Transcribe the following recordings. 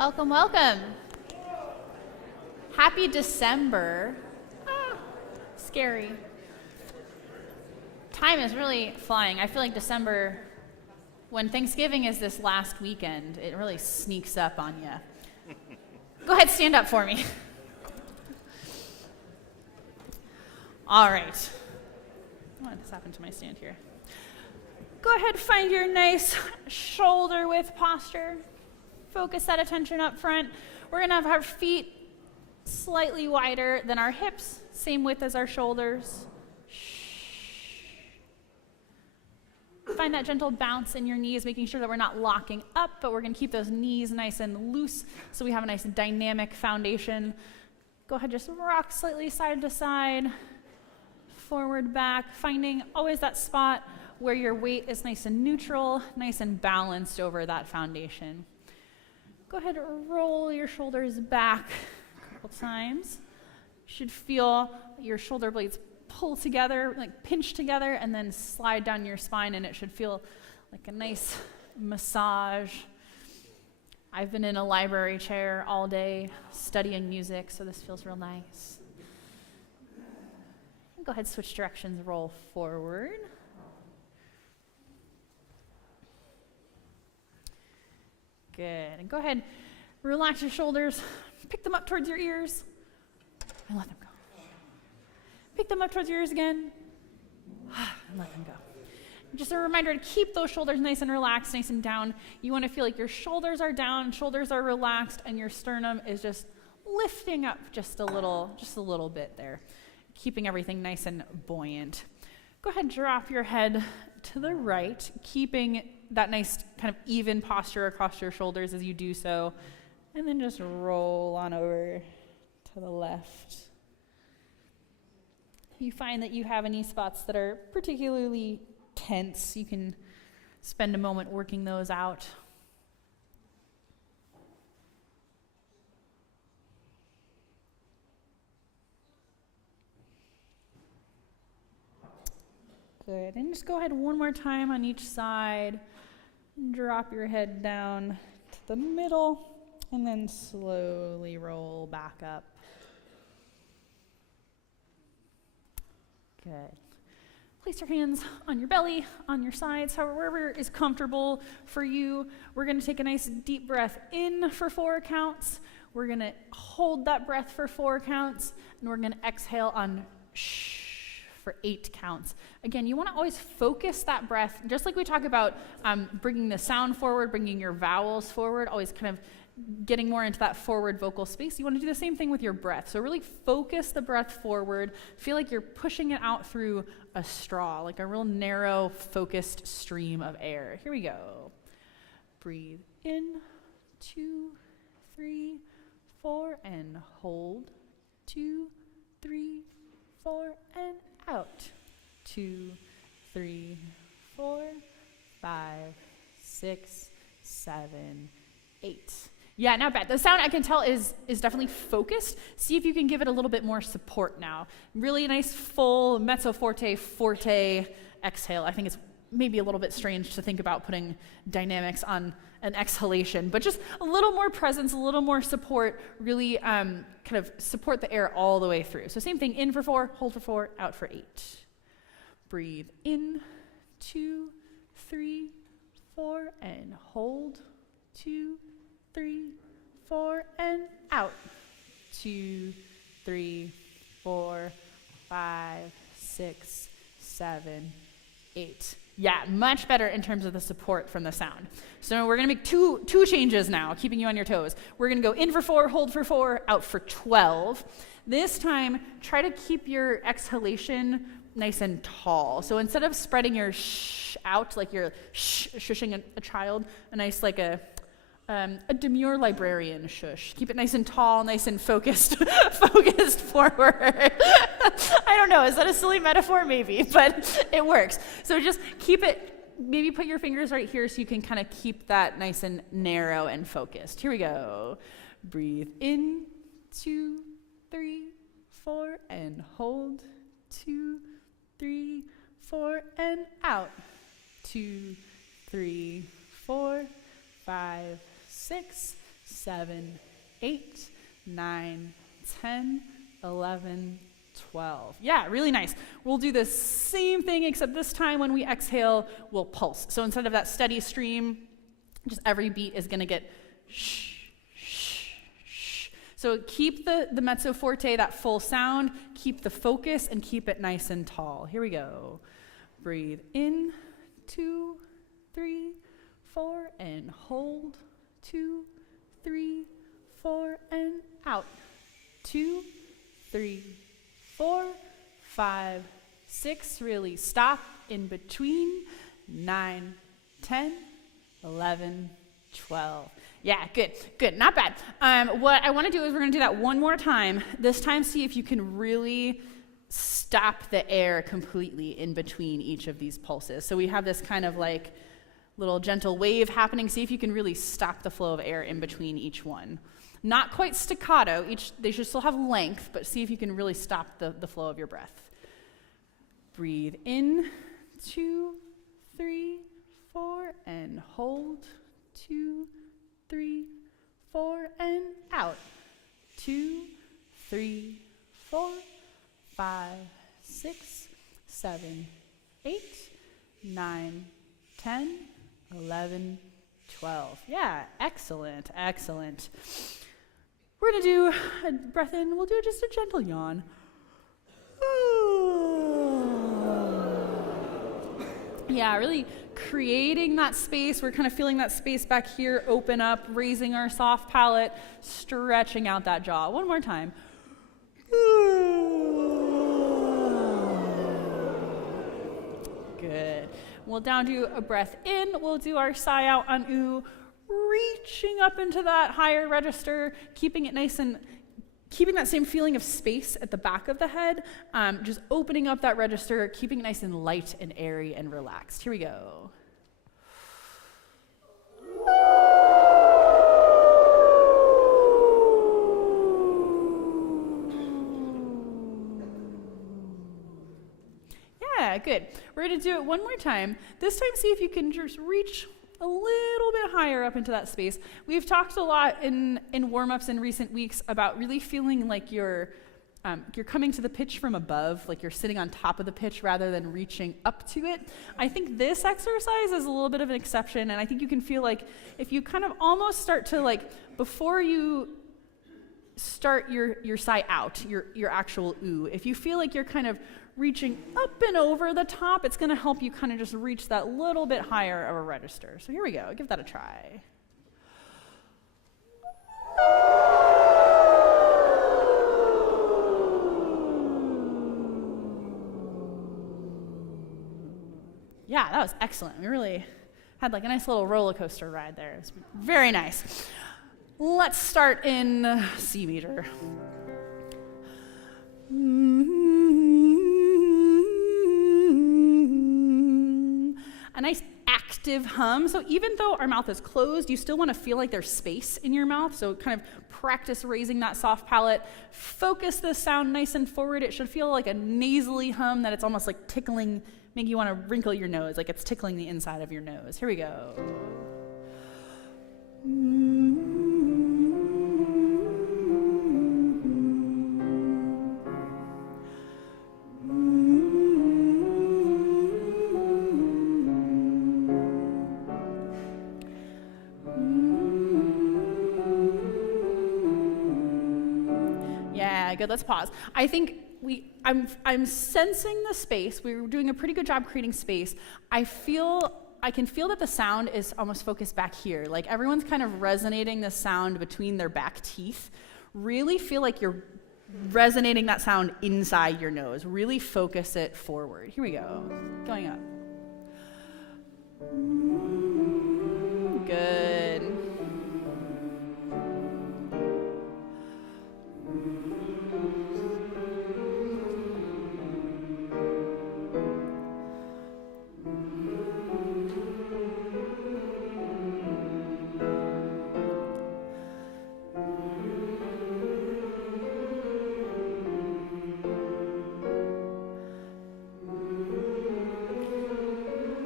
Welcome, welcome. Happy December. Scary. Time is really flying. I feel like December, when Thanksgiving is this last weekend, it really sneaks up on you. Go ahead, stand up for me. All right. What has happened to my stand here? Go ahead, find your nice shoulder width posture. Focus that attention up front. We're gonna have our feet slightly wider than our hips, same width as our shoulders. Find that gentle bounce in your knees, making sure that we're not locking up, but we're gonna keep those knees nice and loose so we have a nice dynamic foundation. Go ahead, just rock slightly side to side, forward, back, finding always that spot where your weight is nice and neutral, nice and balanced over that foundation. Go ahead and roll your shoulders back a couple times. You should feel your shoulder blades pull together, like pinch together, and then slide down your spine, and it should feel like a nice massage. I've been in a library chair all day studying music, so this feels real nice. Go ahead, switch directions, roll forward. Good. And go ahead, relax your shoulders, pick them up towards your ears, and let them go. Pick them up towards your ears again, and let them go. Just a reminder to keep those shoulders nice and relaxed, nice and down. You want to feel like your shoulders are down, shoulders are relaxed, and your sternum is just lifting up just a little bit there, keeping everything nice and buoyant. Go ahead, drop your head to the right, keeping that nice kind of even posture across your shoulders as you do so, and then just roll on over to the left. If you find that you have any spots that are particularly tense, you can spend a moment working those out. Good, and just go ahead one more time on each side. Drop your head down to the middle, and then slowly roll back up. Good. Place your hands on your belly, on your sides, wherever is comfortable for you. We're going to take a nice deep breath in for 4 counts. We're going to hold that breath for 4 counts, and we're going to exhale on shh for 8 counts. Again, you want to always focus that breath, just like we talk about bringing the sound forward, bringing your vowels forward, always kind of getting more into that forward vocal space. You want to do the same thing with your breath. So really focus the breath forward. Feel like you're pushing it out through a straw, like a real narrow, focused stream of air. Here we go. Breathe in, 2, 3, 4, and hold. 2, 3, 4, and out. 2, 3, 4, 5, 6, 7, 8. Yeah, not bad. The sound I can tell is definitely focused. See if you can give it a little bit more support now. Really nice full mezzo forte, forte exhale. I think it's maybe a little bit strange to think about putting dynamics on an exhalation, but just a little more presence, a little more support, really kind of support the air all the way through. So same thing, in for 4, hold for 4, out for 8. Breathe in, 2, 3, 4, and hold. 2, 3, 4, and out. 2, 3, 4, 5, 6, 7, 8. Yeah, much better in terms of the support from the sound. So we're gonna make two changes now, keeping you on your toes. We're gonna go in for 4, hold for 4, out for 12. This time, try to keep your exhalation nice and tall. So instead of spreading your shh out like you're shushing a child, a nice like a demure librarian shush. Keep it nice and tall, nice and focused, focused forward. I don't know, is that a silly metaphor? Maybe, but it works. So just keep it, maybe put your fingers right here so you can kind of keep that nice and narrow and focused. Here we go. Breathe in, 2, 3, 4, and hold. 2, 3, 4, and out. 2, 3, 4, 5, 6, 7, 8, 9, 10, 11, 12. Yeah, really nice. We'll do the same thing, except this time when we exhale, we'll pulse. So instead of that steady stream, just every beat is going to get shh, shh, shh. So keep the mezzo forte, that full sound, keep the focus, and keep it nice and tall. Here we go. Breathe in, 2, 3, 4, and hold. 2, 3, 4, and out. 2, 3, 4, 5, 6, really stop in between. 9, 10, 11, 12. Yeah, good, not bad. What I want to do is we're going to do that one more time. This time, see if you can really stop the air completely in between each of these pulses. So we have this kind of like little gentle wave happening. See if you can really stop the flow of air in between each one. Not quite staccato, they should still have length, but see if you can really stop the flow of your breath. Breathe in, 2, 3, 4, and hold. 2, 3, 4, and out. 2, 3, 4, 5, 6, 7, 8, 9, 10, 11, 12. Yeah, excellent. We're going to do a breath in. We'll do just a gentle yawn. Yeah, really creating that space. We're kind of feeling that space back here open up, raising our soft palate, stretching out that jaw. One more time. Good. We'll down do a breath in. We'll do our sigh out on ooh, reaching up into that higher register, keeping it nice and keeping that same feeling of space at the back of the head, just opening up that register, keeping it nice and light and airy and relaxed. Here we go. Yeah, good. We're going to do it one more time. This time, see if you can just reach a little bit higher up into that space. We've talked a lot in warm-ups in recent weeks about really feeling like you're coming to the pitch from above, like you're sitting on top of the pitch rather than reaching up to it. I think this exercise is a little bit of an exception, and I think you can feel like if you kind of almost start to like, before you start your sigh out, your actual ooh, if you feel like you're kind of reaching up and over the top, it's going to help you kind of just reach that little bit higher of a register. So here we go. Give that a try. Yeah, that was excellent. We really had like a nice little roller coaster ride there. It was very nice. Let's start in C major. A nice active hum. So even though our mouth is closed, you still want to feel like there's space in your mouth. So kind of practice raising that soft palate. Focus the sound nice and forward. It should feel like a nasally hum that it's almost like tickling, making you want to wrinkle your nose, like it's tickling the inside of your nose. Here we go. Good, let's pause. I think I'm sensing the space. We're doing a pretty good job creating space. I can feel that the sound is almost focused back here. Like everyone's kind of resonating the sound between their back teeth. Really feel like you're resonating that sound inside your nose. Really focus it forward. Here we go. Going up. Good.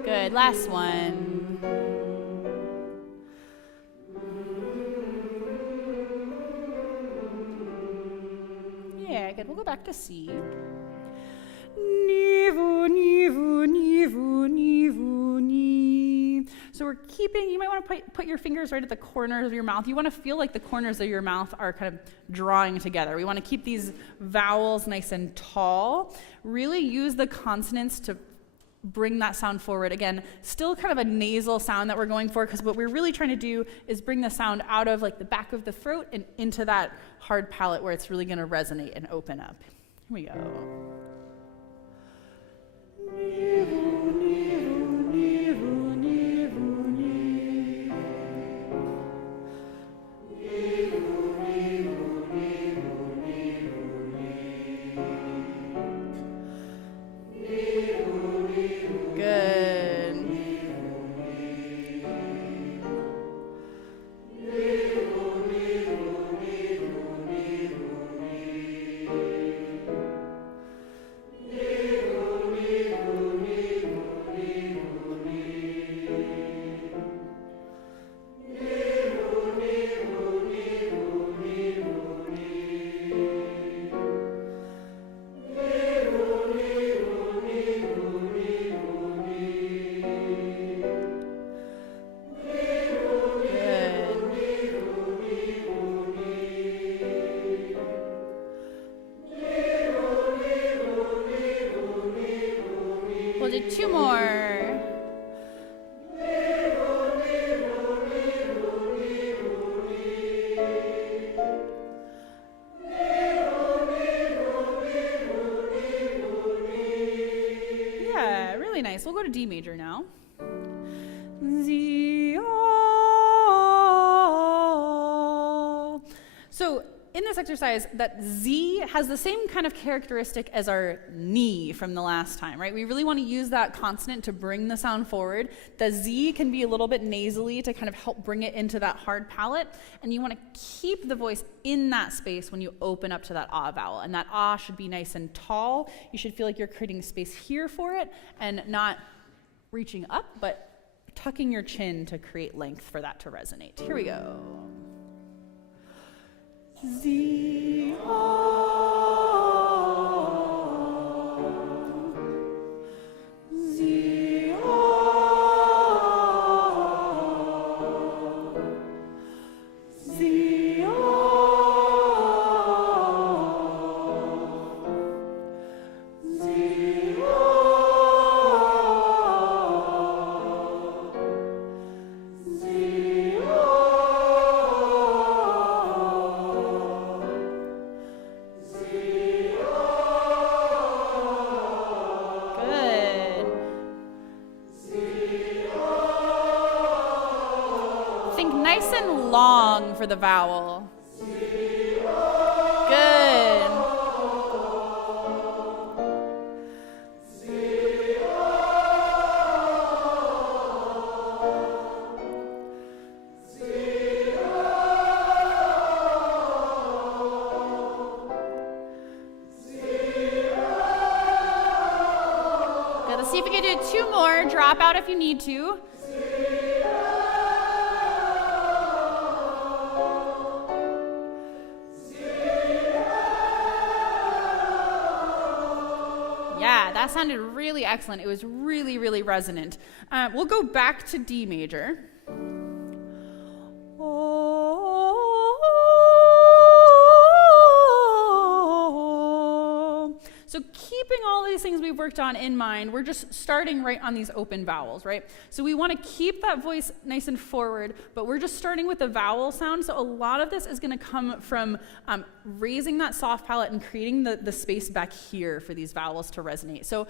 Good, last one. Good. We'll go back to C. So we're keeping, you might want to put your fingers right at the corners of your mouth. You want to feel like the corners of your mouth are kind of drawing together. We want to keep these vowels nice and tall. Really use the consonants to bring that sound forward. Again, still kind of a nasal sound that we're going for, because what we're really trying to do is bring the sound out of like the back of the throat and into that hard palate where it's really going to resonate and open up. Here we go. We'll do two more. Yeah, really nice. We'll go to D major now. Z, O. So in this exercise, that Z has the same kind of characteristic as our ni from the last time, right? We really want to use that consonant to bring the sound forward. The Z can be a little bit nasally to kind of help bring it into that hard palate, and you want to keep the voice in that space when you open up to that ah vowel, and that ah should be nice and tall. You should feel like you're creating space here for it and not reaching up, but tucking your chin to create length for that to resonate. Here we go. Z, O, Z, O, Z, O, Z, O, Z, O. Nice and long for the vowel. Good. Good. Let's see if we can do two more. Drop out if you need to. Yeah, that sounded really excellent. It was really, really resonant. We'll go back to D major. So keeping all these things we've worked on in mind, we're just starting right on these open vowels, right? So we want to keep that voice nice and forward, but we're just starting with the vowel sound. So a lot of this is going to come from raising that soft palate and creating the space back here for these vowels to resonate. So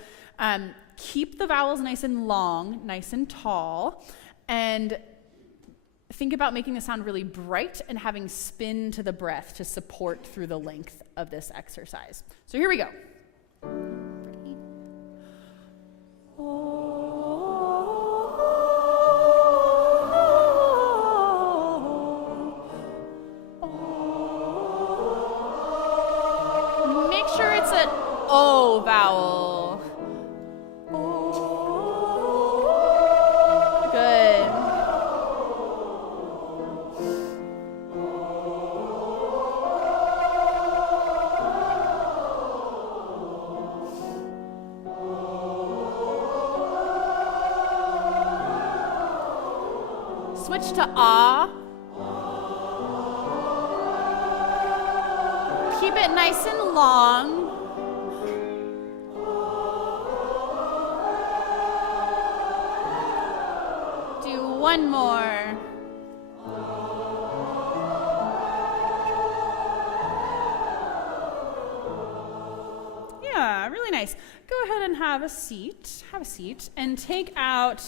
keep the vowels nice and long, nice and tall, and think about making the sound really bright and having spin to the breath to support through the length of this exercise. So here we go. Ready? Make sure it's an O vowel. Good. Switch to ah. Keep it nice and long. Do one more. Yeah, really nice. Go ahead and have a seat, and take out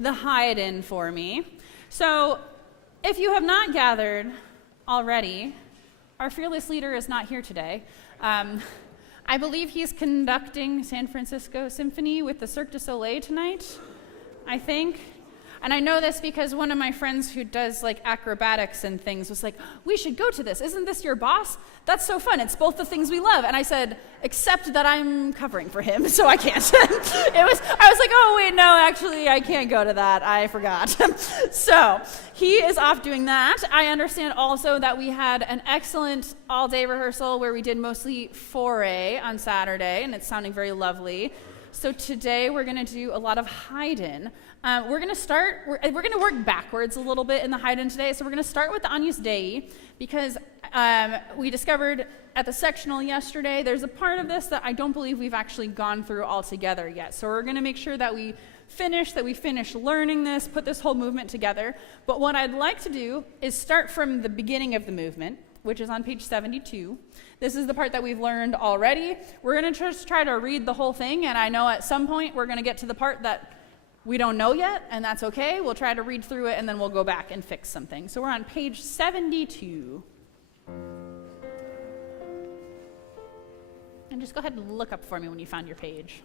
the hide-in for me. So, if you have not gathered already, our fearless leader is not here today. I believe he's conducting San Francisco Symphony with the Cirque du Soleil tonight, I think. And I know this because one of my friends who does like acrobatics and things was like, we should go to this. Isn't this your boss? That's so fun. It's both the things we love. And I said, except that I'm covering for him, so I can't. I was like, oh, wait, no, actually, I can't go to that. I forgot. So he is off doing that. I understand also that we had an excellent all-day rehearsal where we did mostly 4A on Saturday, and it's sounding very lovely. So today we're going to do a lot of hide-in. We're going to work backwards a little bit in the hide-in today. So we're going to start with the Agnus Dei because we discovered at the sectional yesterday there's a part of this that I don't believe we've actually gone through all together yet. So we're going to make sure that we finish learning this, put this whole movement together. But what I'd like to do is start from the beginning of the movement, which is on page 72. This is the part that we've learned already. We're going to just try to read the whole thing, and I know at some point we're going to get to the part that we don't know yet, and that's okay. We'll try to read through it, and then we'll go back and fix something. So we're on page 72. And just go ahead and look up for me when you found your page.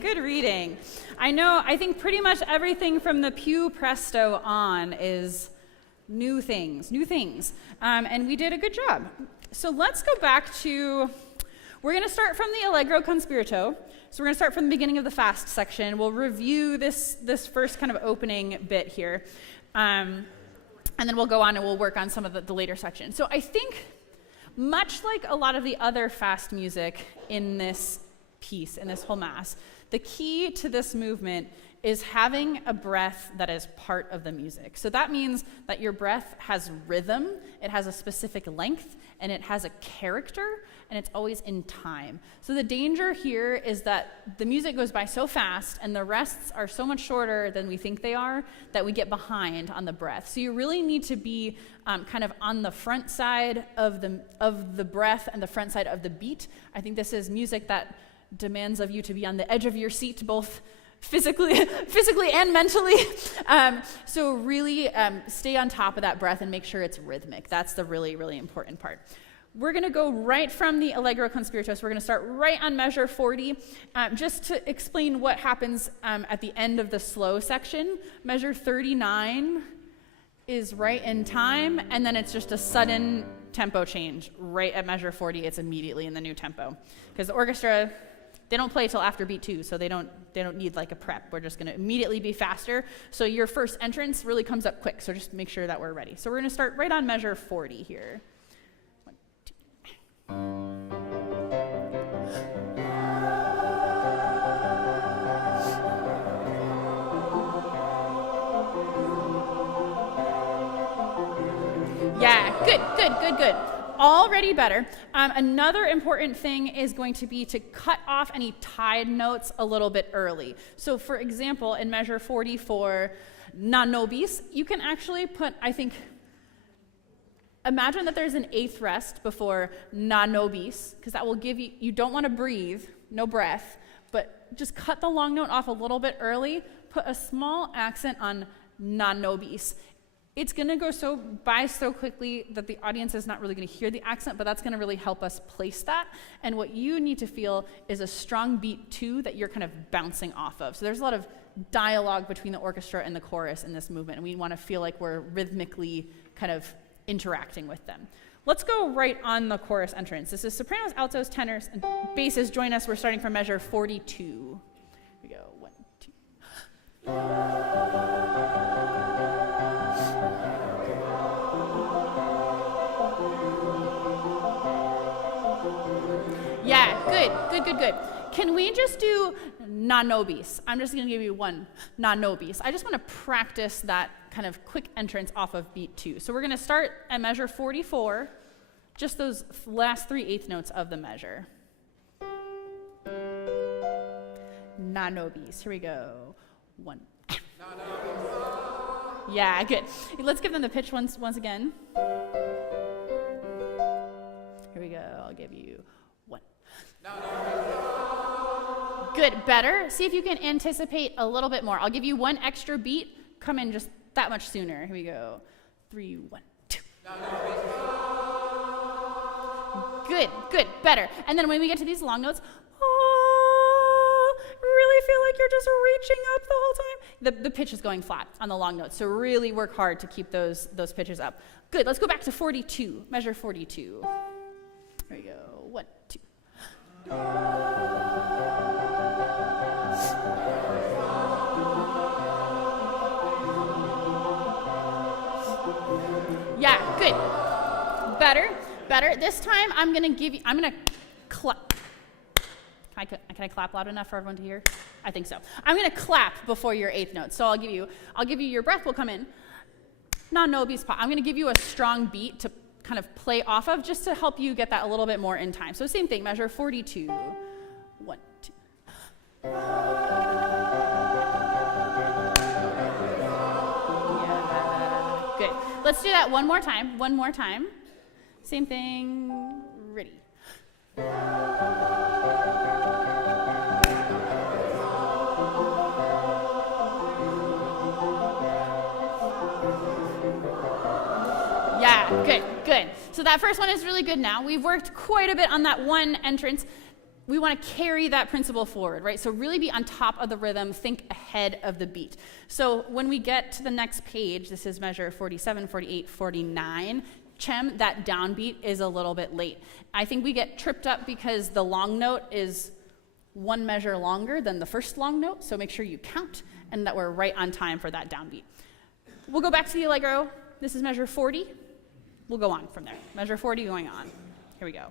Good reading. I think pretty much everything from the Pew Presto on is new things. And we did a good job. So let's go back to, we're going to start from the Allegro con Spirito. So we're going to start from the beginning of the fast section. We'll review this first kind of opening bit here. And then we'll go on and we'll work on some of the later sections. So I think, much like a lot of the other fast music in this piece, in this whole mass, the key to this movement is having a breath that is part of the music. So that means that your breath has rhythm, it has a specific length, and it has a character, and it's always in time. So the danger here is that the music goes by so fast, and the rests are so much shorter than we think they are, that we get behind on the breath. So you really need to be kind of on the front side of the breath and the front side of the beat. I think this is music that demands of you to be on the edge of your seat, both physically and mentally. So really stay on top of that breath and make sure it's rhythmic. That's the really, really important part. We're going to go right from the Allegro con Spirito. So we're going to start right on measure 40. Just to explain what happens at the end of the slow section, measure 39 is right in time, and then it's just a sudden tempo change. Right at measure 40, it's immediately in the new tempo. Because the orchestra, they don't play till after beat 2, so they don't need like a prep. We're just going to immediately be faster. So your first entrance really comes up quick, so just make sure that we're ready. So we're going to start right on measure 40 here. 1, 2. Yeah, good. Already better. Another important thing is going to be to cut off any tied notes a little bit early. So for example, in measure 44, non nobis, you can actually put, imagine that there's an eighth rest before non nobis, because that will give you don't want to breathe, no breath, but just cut the long note off a little bit early, put a small accent on non nobis. It's going to go by so quickly that the audience is not really going to hear the accent, but that's going to really help us place that. And what you need to feel is a strong beat 2 that you're kind of bouncing off of. So there's a lot of dialogue between the orchestra and the chorus in this movement, and we want to feel like we're rhythmically kind of interacting with them. Let's go right on the chorus entrance. This is sopranos, altos, tenors, and basses. Join us. We're starting from measure 42. Here we go. 1, 2. Yeah, good. Can we just do non nobis? I'm just going to give you one non nobis. I just want to practice that kind of quick entrance off of beat 2. So we're going to start at measure 44, just those last 3/8 notes of the measure. Non nobis. Here we go. 1. Yeah, good. Let's give them the pitch once again. Here we go. I'll give you 1. Good, better. See if you can anticipate a little bit more. I'll give you one extra beat. Come in just that much sooner. Here we go. 3, 1, 2. Good, better. And then when we get to these long notes, really feel like you're just reaching up the whole time. The pitch is going flat on the long notes, so really work hard to keep those pitches up. Good, let's go back to 42, measure 42. Here we go, 1, 2. Yeah, good. Better. This time I'm gonna clap. Can I clap loud enough for everyone to hear? I think so. I'm gonna clap before your 8th note. So I'll give you your breath will come in. Non nobis pop. I'm gonna give you a strong beat kind of play off of just to help you get that a little bit more in time. So same thing, measure 42. 1, 2. Yeah, good. Let's do that one more time. Same thing, ready. Yeah, good. So that first one is really good now. We've worked quite a bit on that one entrance. We want to carry that principle forward, right? So really be on top of the rhythm, think ahead of the beat. So when we get to the next page, this is measure 47, 48, 49, chem, that downbeat is a little bit late. I think we get tripped up because the long note is one measure longer than the first long note, so make sure you count and that we're right on time for that downbeat. We'll go back to the allegro. This is measure 40. We'll go on from there. Measure 40 going on. Here we go.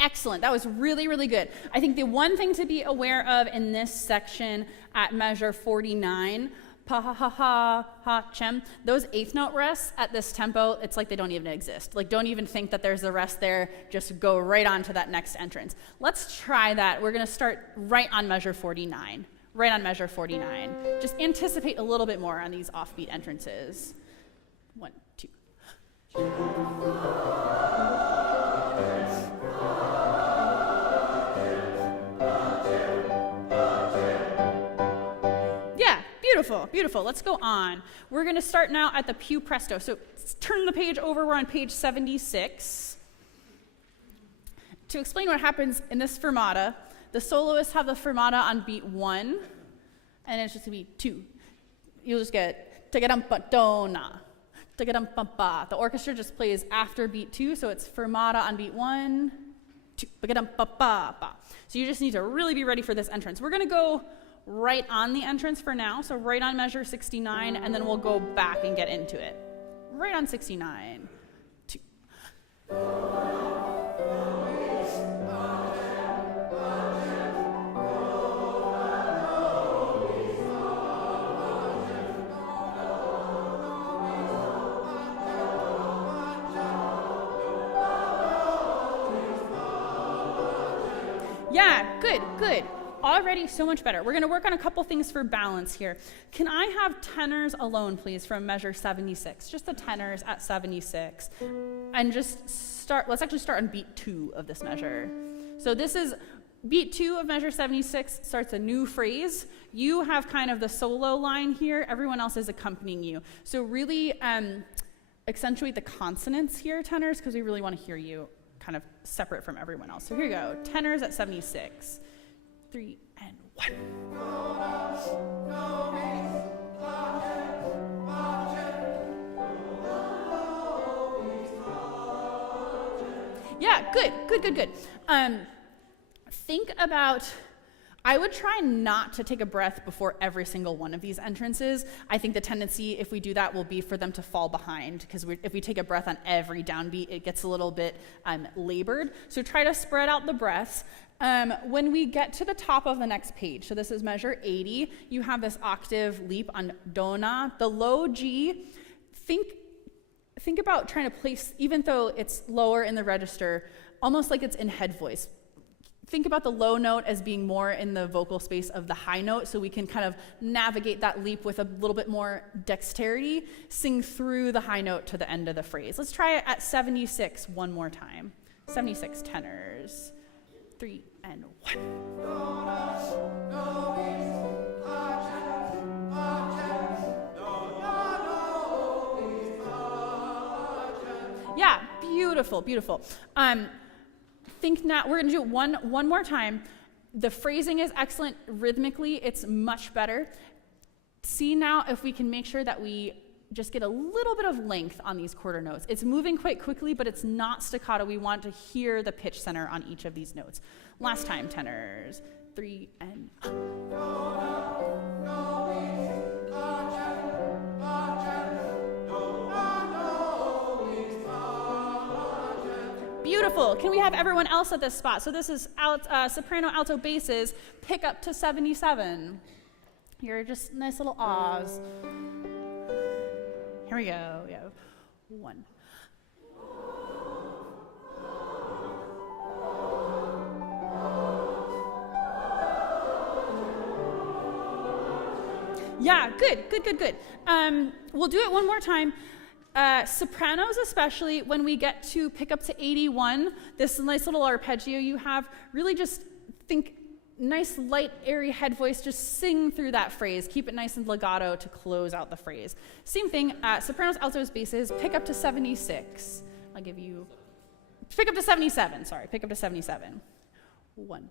Excellent. That was really, really good. I think the one thing to be aware of in this section at measure 49, pa ha ha ha ha chem, those eighth note rests at this tempo, it's like they don't even exist. Like, don't even think that there's a rest there. Just go right on to that next entrance. Let's try that. We're going to start right on measure 49. Right on measure 49. Just anticipate a little bit more on these offbeat entrances. 1, 2. Beautiful. Let's go on. We're going to start now at the più presto. So turn the page over. We're on page 76. To explain what happens in this fermata, the soloists have the fermata on beat 1, and it's just going to be 2. You'll just get ta-ga-dum-pa-do-na, ta-ga-dum-pa-pa. The orchestra just plays after beat 2, so it's fermata on beat 1, 2, pa-ga-dum-pa-pa-pa. So you just need to really be ready for this entrance. We're going to go right on the entrance for now, so right on measure 69, and then we'll go back and get into it. Right on 69. 2. Yeah, good. Already so much better. We're going to work on a couple things for balance here. Can I have tenors alone, please, from measure 76? Just the tenors at 76. And just start, let's actually start on beat 2 of this measure. So this is beat 2 of measure 76 starts a new phrase. You have kind of the solo line here. Everyone else is accompanying you. So really accentuate the consonants here, tenors, because we really want to hear you kind of separate from everyone else. So here you go. Tenors at 76. 3 and 1. Yeah, good. Think about, I would try not to take a breath before every single one of these entrances. I think the tendency, if we do that, will be for them to fall behind, because if we take a breath on every downbeat, it gets a little bit labored. So try to spread out the breaths. When we get to the top of the next page, so this is measure 80, you have this octave leap on do-na. The low G, think about trying to place, even though it's lower in the register, almost like it's in head voice. Think about the low note as being more in the vocal space of the high note, so we can kind of navigate that leap with a little bit more dexterity, sing through the high note to the end of the phrase. Let's try it at 76 one more time. 76 tenors. 3 and 1. Yeah, beautiful. Think now, we're going to do it one more time. The phrasing is excellent. Rhythmically, it's much better. See now if we can make sure that we just get a little bit of length on these quarter notes. It's moving quite quickly, but it's not staccato. We want to hear the pitch center on each of these notes. Last time, tenors. 3, and beautiful. Can we have everyone else at this spot? So this is soprano, alto, basses. Pick up to 77. You're just nice little ahs. Here we go. We have 1. Yeah, good. We'll do it one more time. Sopranos especially, when we get to pick up to 81, this nice little arpeggio you have, really just think nice, light, airy head voice, just sing through that phrase. Keep it nice and legato to close out the phrase. Same thing, sopranos, altos, basses, pick up to 76. I'll give you, pick up to 77, sorry, pick up to 77. 1.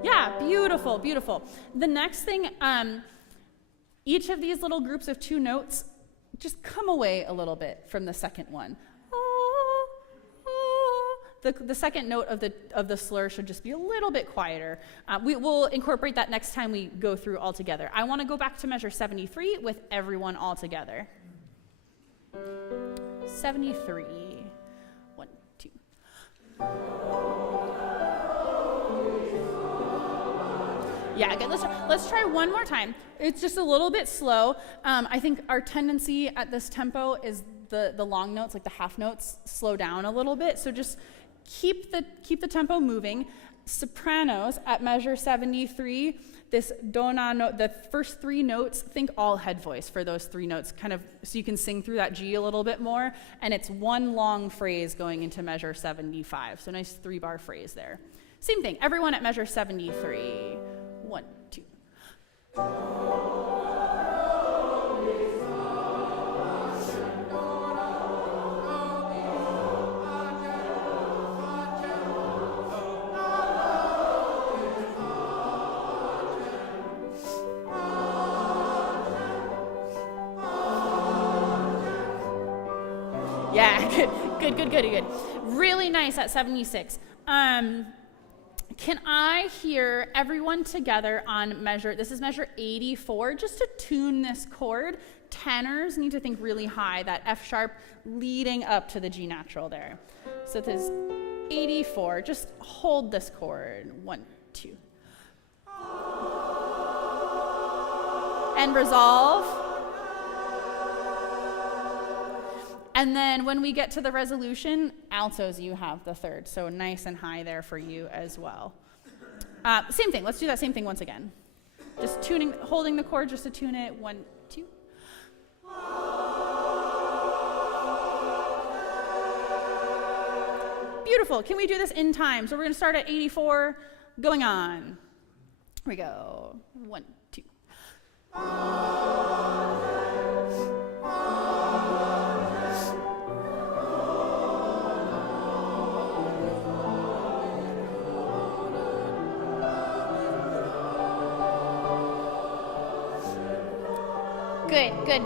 Yeah, beautiful, beautiful. The next thing, each of these little groups of 2 notes, just come away a little bit from the second one. The second note of the slur should just be a little bit quieter. We will incorporate that next time we go through all together. I want to go back to measure 73 with everyone all together. 73. 1, 2. Yeah, again, let's try one more time. It's just a little bit slow. I think our tendency at this tempo is the long notes, like the half notes, slow down a little bit. So just keep the tempo moving. Sopranos at measure 73, this dona note, the first 3 notes, think all head voice for those 3 notes, kind of so you can sing through that G a little bit more. And it's one long phrase going into measure 75. So nice 3-bar phrase there. Same thing, everyone at measure 73. 1, 2. Yeah, good. Really nice at 76. Can I hear everyone together on measure, this is measure 84, just to tune this chord. Tenors need to think really high, that F sharp leading up to the G natural there. So this is 84, just hold this chord. 1, 2. And resolve. And then when we get to the resolution, altos, you have the 3rd. So nice and high there for you as well. Same thing. Let's do that same thing once again. Just tuning, holding the chord just to tune it. 1, 2. Beautiful. Can we do this in time? So we're going to start at 84, going on. Here we go. 1, 2.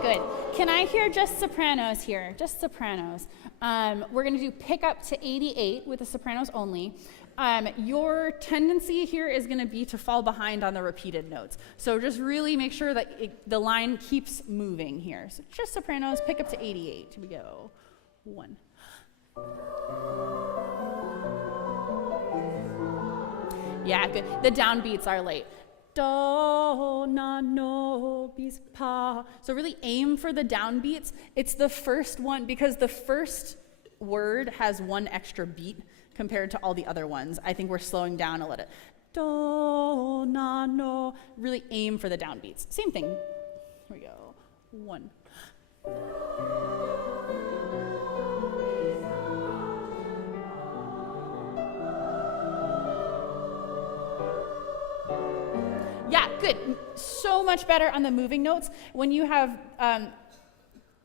Good. Can I hear just sopranos here? Just sopranos. We're going to do pick up to 88 with the sopranos only. Your tendency here is going to be to fall behind on the repeated notes. So just really make sure that the line keeps moving here. So just sopranos, pick up to 88. Here we go. 1. Yeah, good. The downbeats are late. Do, na, no, bis, pa. So really aim for the downbeats. It's the first one, because the first word has one extra beat compared to all the other ones. I think we're slowing down a little. Do, na, no. Really aim for the downbeats. Same thing. Here we go. 1. Yeah, good. So much better on the moving notes. When you have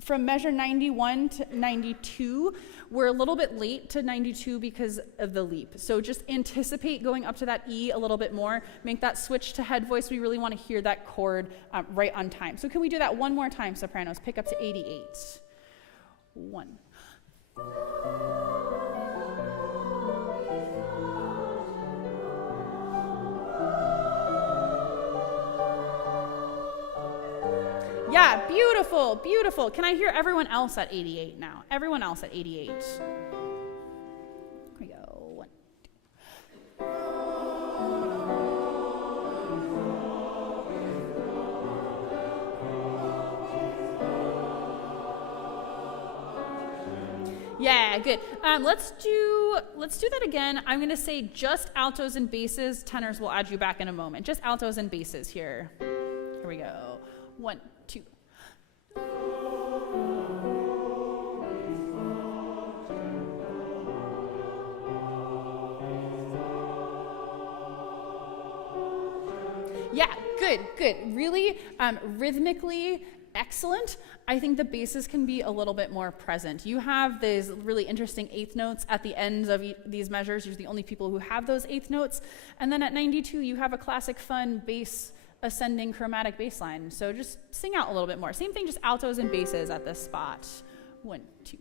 from measure 91 to 92, We're a little bit late to 92 because of the leap. So just anticipate going up to that E a little bit more. Make that switch to head voice. We really want to hear that chord right on time. So can we do that one more time, sopranos? Pick up to 88. 1. Yeah, beautiful, beautiful. Can I hear everyone else at 88 now? Everyone else at 88. Here we go. 1, 2. Yeah, good. Let's do that again. I'm going to say just altos and basses. Tenors, will add you back in a moment. Just altos and basses here. Here we go. 1, 2. Yeah, good, good. Really rhythmically excellent. I think the basses can be a little bit more present. You have these really interesting eighth notes at the ends of these measures. You're the only people who have those eighth notes. And then at 92, you have a classic fun bass ascending chromatic bass line. So just sing out a little bit more. Same thing, just altos and basses at this spot. 1, 2.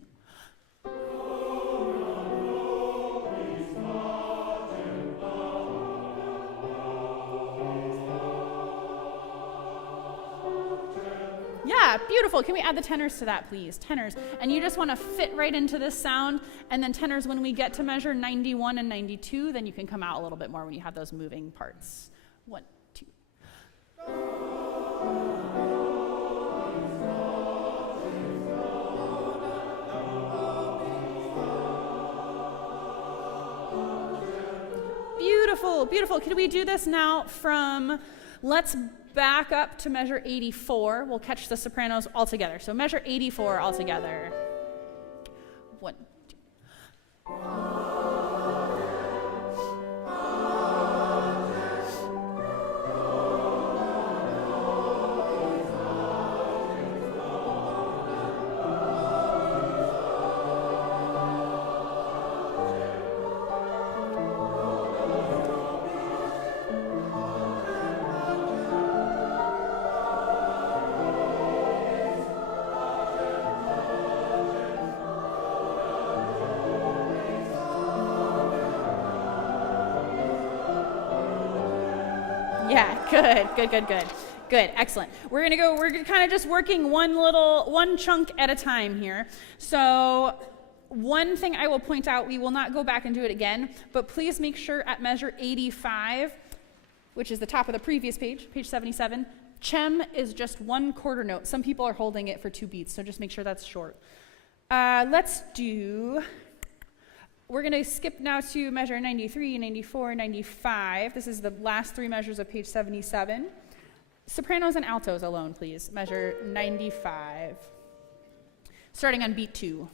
Yeah, beautiful. Can we add the tenors to that, please? Tenors. And you just want to fit right into this sound. And then tenors, when we get to measure 91 and 92, then you can come out a little bit more when you have those moving parts. 1, 2. Beautiful, beautiful. Can we do this now from, let's back up to measure 84. We'll catch the sopranos all together. So measure 84 all together. 1, 2. Yeah, good, excellent. We're kind of just working one chunk at a time here. So one thing I will point out, we will not go back and do it again, but please make sure at measure 85, which is the top of the previous page, page 77, chem is just one quarter note. Some people are holding it for 2 beats, so just make sure that's short. We're going to skip now to measure 93, 94, 95. This is the last 3 measures of page 77. Sopranos and altos alone, please. Measure 95. Starting on beat 2.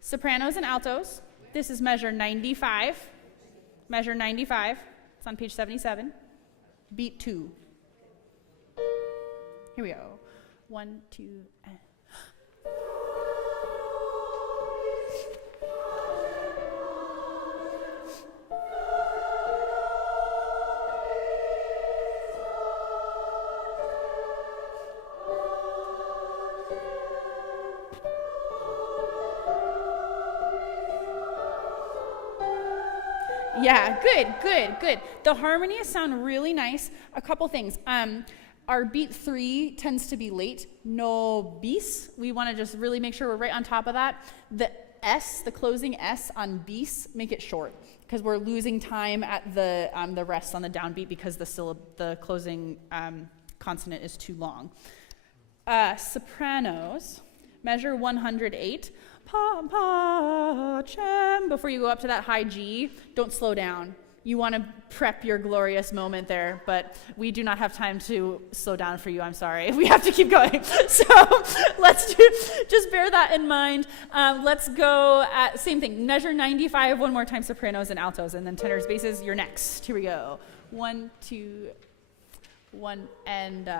Sopranos and altos. This is measure 95. Measure 95. It's on page 77. Beat 2. Here we go. 1, 2, and... Yeah, good. The harmonies sound really nice. A couple things. Our beat 3 tends to be late. No bis. We want to just really make sure we're right on top of that. The S, the closing S on bis, make it short because we're losing time at the rest on the downbeat because the closing consonant is too long. Sopranos, measure 108. Pa, pa, chem. Before you go up to that high G, don't slow down. You want to prep your glorious moment there, but we do not have time to slow down for you. I'm sorry. We have to keep going. So just bear that in mind. Let's go at same thing. Measure 95 one more time, sopranos and altos, and then tenors, basses. You're next. Here we go. 1, 2, 1, and...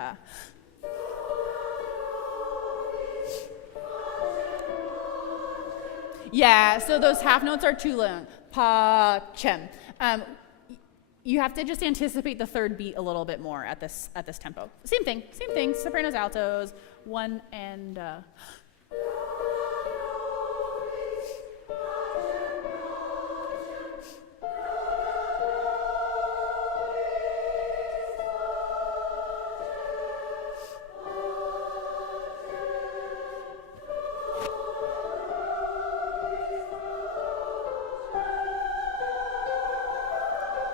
Yeah, so those half notes are too long. Pa, chem. You have to just anticipate the third beat a little bit more at this tempo. Same thing. Sopranos, altos, 1 and.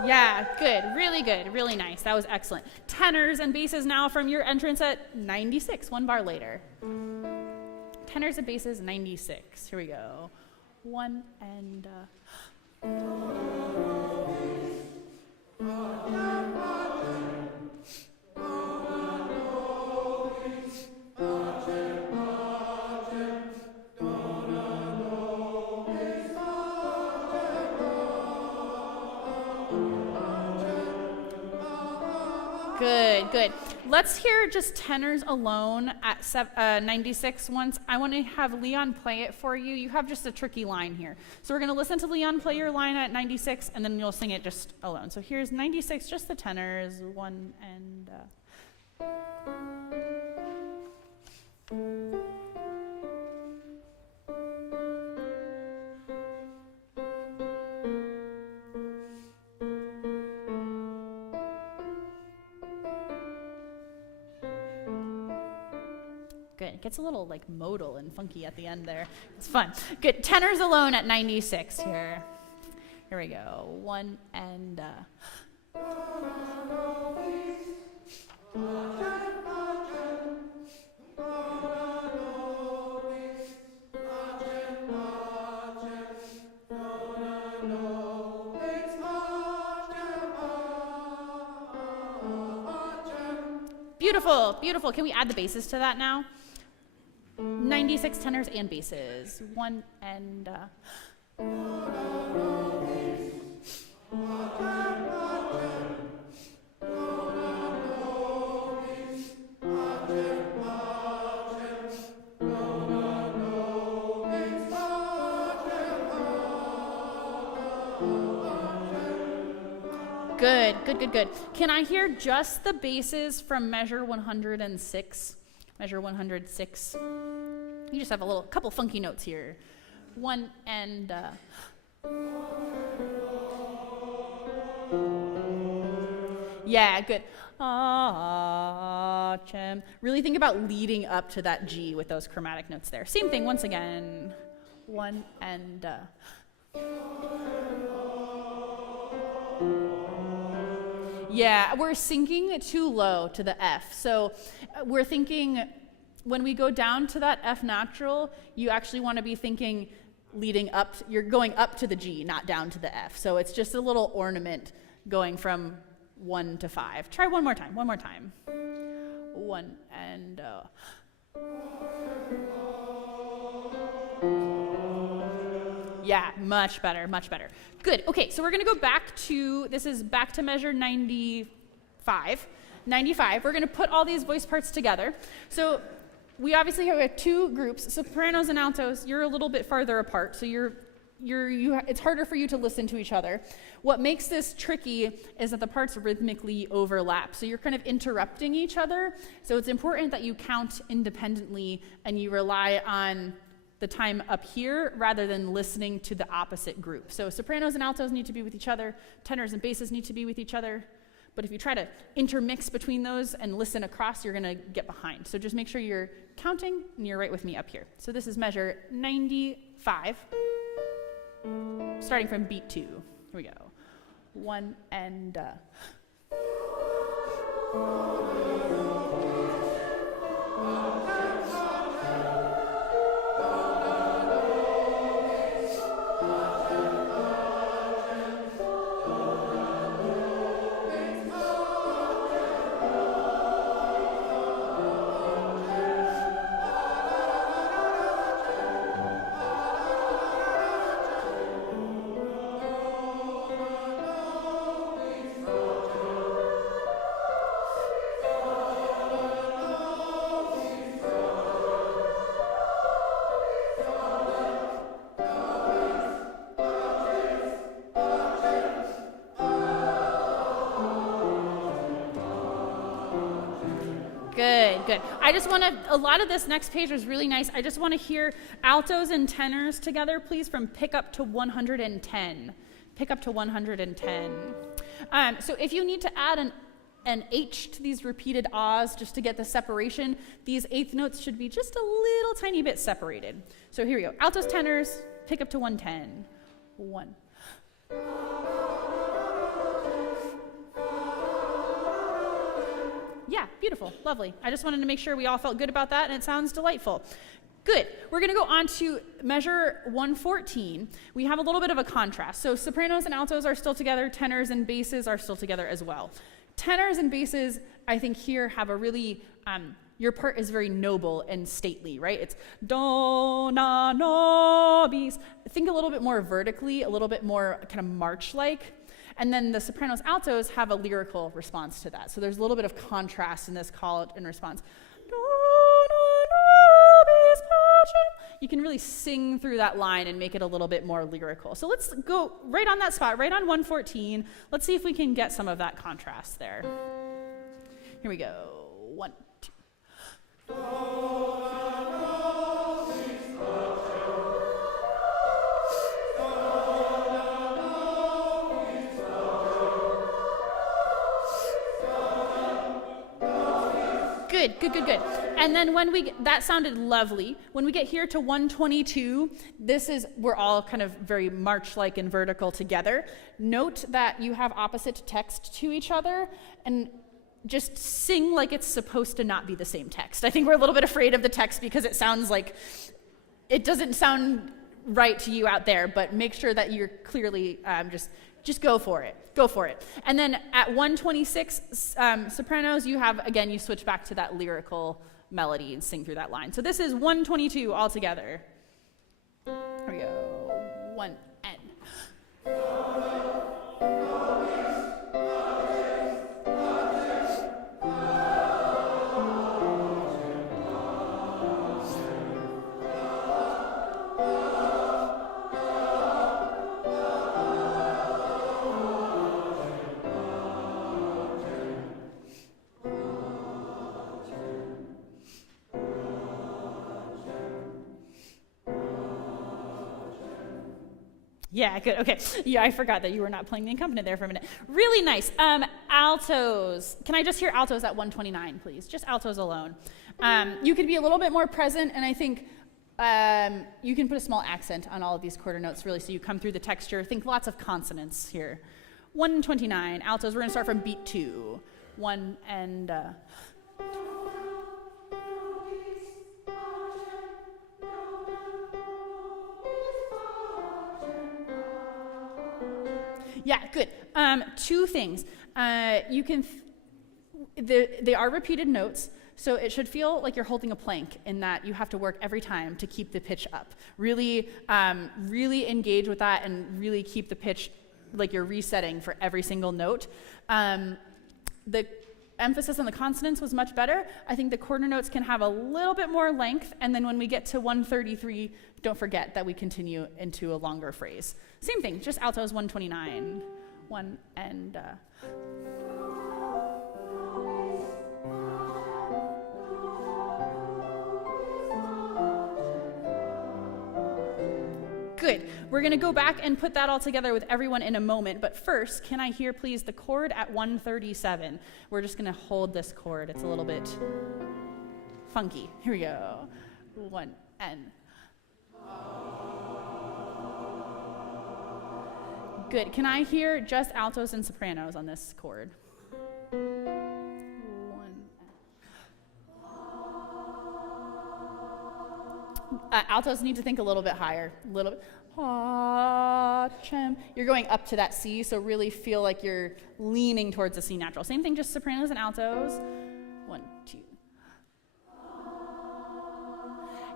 Yeah, good, really nice. That was excellent. Tenors and basses now from your entrance at 96, 1 bar later. Tenors and basses, 96. Here we go. 1 and. Good. Let's hear just tenors alone at 96 once. I want to have Leon play it for you. You have just a tricky line here. So we're going to listen to Leon play your line at 96, and then you'll sing it just alone. So here's 96, just the tenors, 1 and. Good. It gets a little like modal and funky at the end there. It's fun. Good. Tenors alone at 96 here. Here we go. 1 and. Beautiful. Can we add the basses to that now? 96 tenors and basses. 1 and. Good. Can I hear just the basses from measure 106? Measure 106. You just have a couple funky notes here. 1 and. Yeah, good. Chem. Really think about leading up to that G with those chromatic notes there. Same thing once again. 1 and. Yeah, we're syncing too low to the F. So we're thinking when we go down to that F natural, you actually want to be thinking leading up, you're going up to the G, not down to the F. So it's just a little ornament going from 1 to 5. Try one more time. 1 and. Yeah, much better. Good. Okay, so we're going to go back to measure 95. 95. We're going to put all these voice parts together. So we obviously have 2 groups, sopranos and altos. You're a little bit farther apart, so it's harder for you to listen to each other. What makes this tricky is that the parts rhythmically overlap, so you're kind of interrupting each other. So it's important that you count independently and you rely on the time up here rather than listening to the opposite group. So sopranos and altos need to be with each other, tenors and basses need to be with each other, but if you try to intermix between those and listen across, you're gonna get behind. So just make sure you're counting and you're right with me up here. So this is measure 95, starting from beat 2. Here we go. 1 and. good. I just want to, a lot of this next page was really nice. I just want to hear altos and tenors together, please, from pick up to 110. Pick up to 110. So if you need to add an H to these repeated ahs just to get the separation, these eighth notes should be just a little tiny bit separated. So here we go. Altos, tenors, pick up to 110. 1. Yeah, beautiful, lovely. I just wanted to make sure we all felt good about that, and it sounds delightful. Good. We're going to go on to measure 114. We have a little bit of a contrast. So sopranos and altos are still together, tenors and basses are still together as well. Tenors and basses, I think here have a really, your part is very noble and stately, right? It's do, na, no, bis. Think a little bit more vertically, a little bit more kind of march-like. And then the sopranos, altos have a lyrical response to that. So there's a little bit of contrast in this call and response. Do, na, no, bis, you can really sing through that line and make it a little bit more lyrical. So let's go right on that spot, right on 114. Let's see if we can get some of that contrast there. Here we go. 1, 2. Good, good, good, good. And then when we get, that sounded lovely. When we get here to 122, we're all kind of very march-like and vertical together. Note that you have opposite text to each other, and just sing like it's supposed to not be the same text. I think we're a little bit afraid of the text because it sounds like, it doesn't sound right to you out there, but make sure that you're clearly just go for it. Go for it. And then at 126 sopranos, you have, again, you switch back to that lyrical melody and sing through that line. So this is 122 all together. Here we go. 1 and. Yeah, good. Okay. Yeah, I forgot that you were not playing the accompaniment there for a minute. Really nice. Altos. Can I just hear altos at 129, please? Just altos alone. You could be a little bit more present, and I think you can put a small accent on all of these quarter notes, really, so you come through the texture. Think lots of consonants here. 129, altos. We're going to start from beat 2. 1 and... Yeah, good. Two things. You can, they are repeated notes, so it should feel like you're holding a plank in that you have to work every time to keep the pitch up. Really, really engage with that and really keep the pitch like you're resetting for every single note. The emphasis on the consonants was much better. I think the quarter notes can have a little bit more length, and then when we get to 133, don't forget that we continue into a longer phrase. Same thing, just altos 129. 1 and... Good. We're going to go back and put that all together with everyone in a moment, but first, can I hear, please, the chord at 137? We're just going to hold this chord. It's a little bit funky. Here we go. 1 and... Good. Can I hear just altos and sopranos on this chord? 1. Altos need to think a little bit higher. A little bit. You're going up to that C, so really feel like you're leaning towards the C natural. Same thing, just sopranos and altos. 1, 2.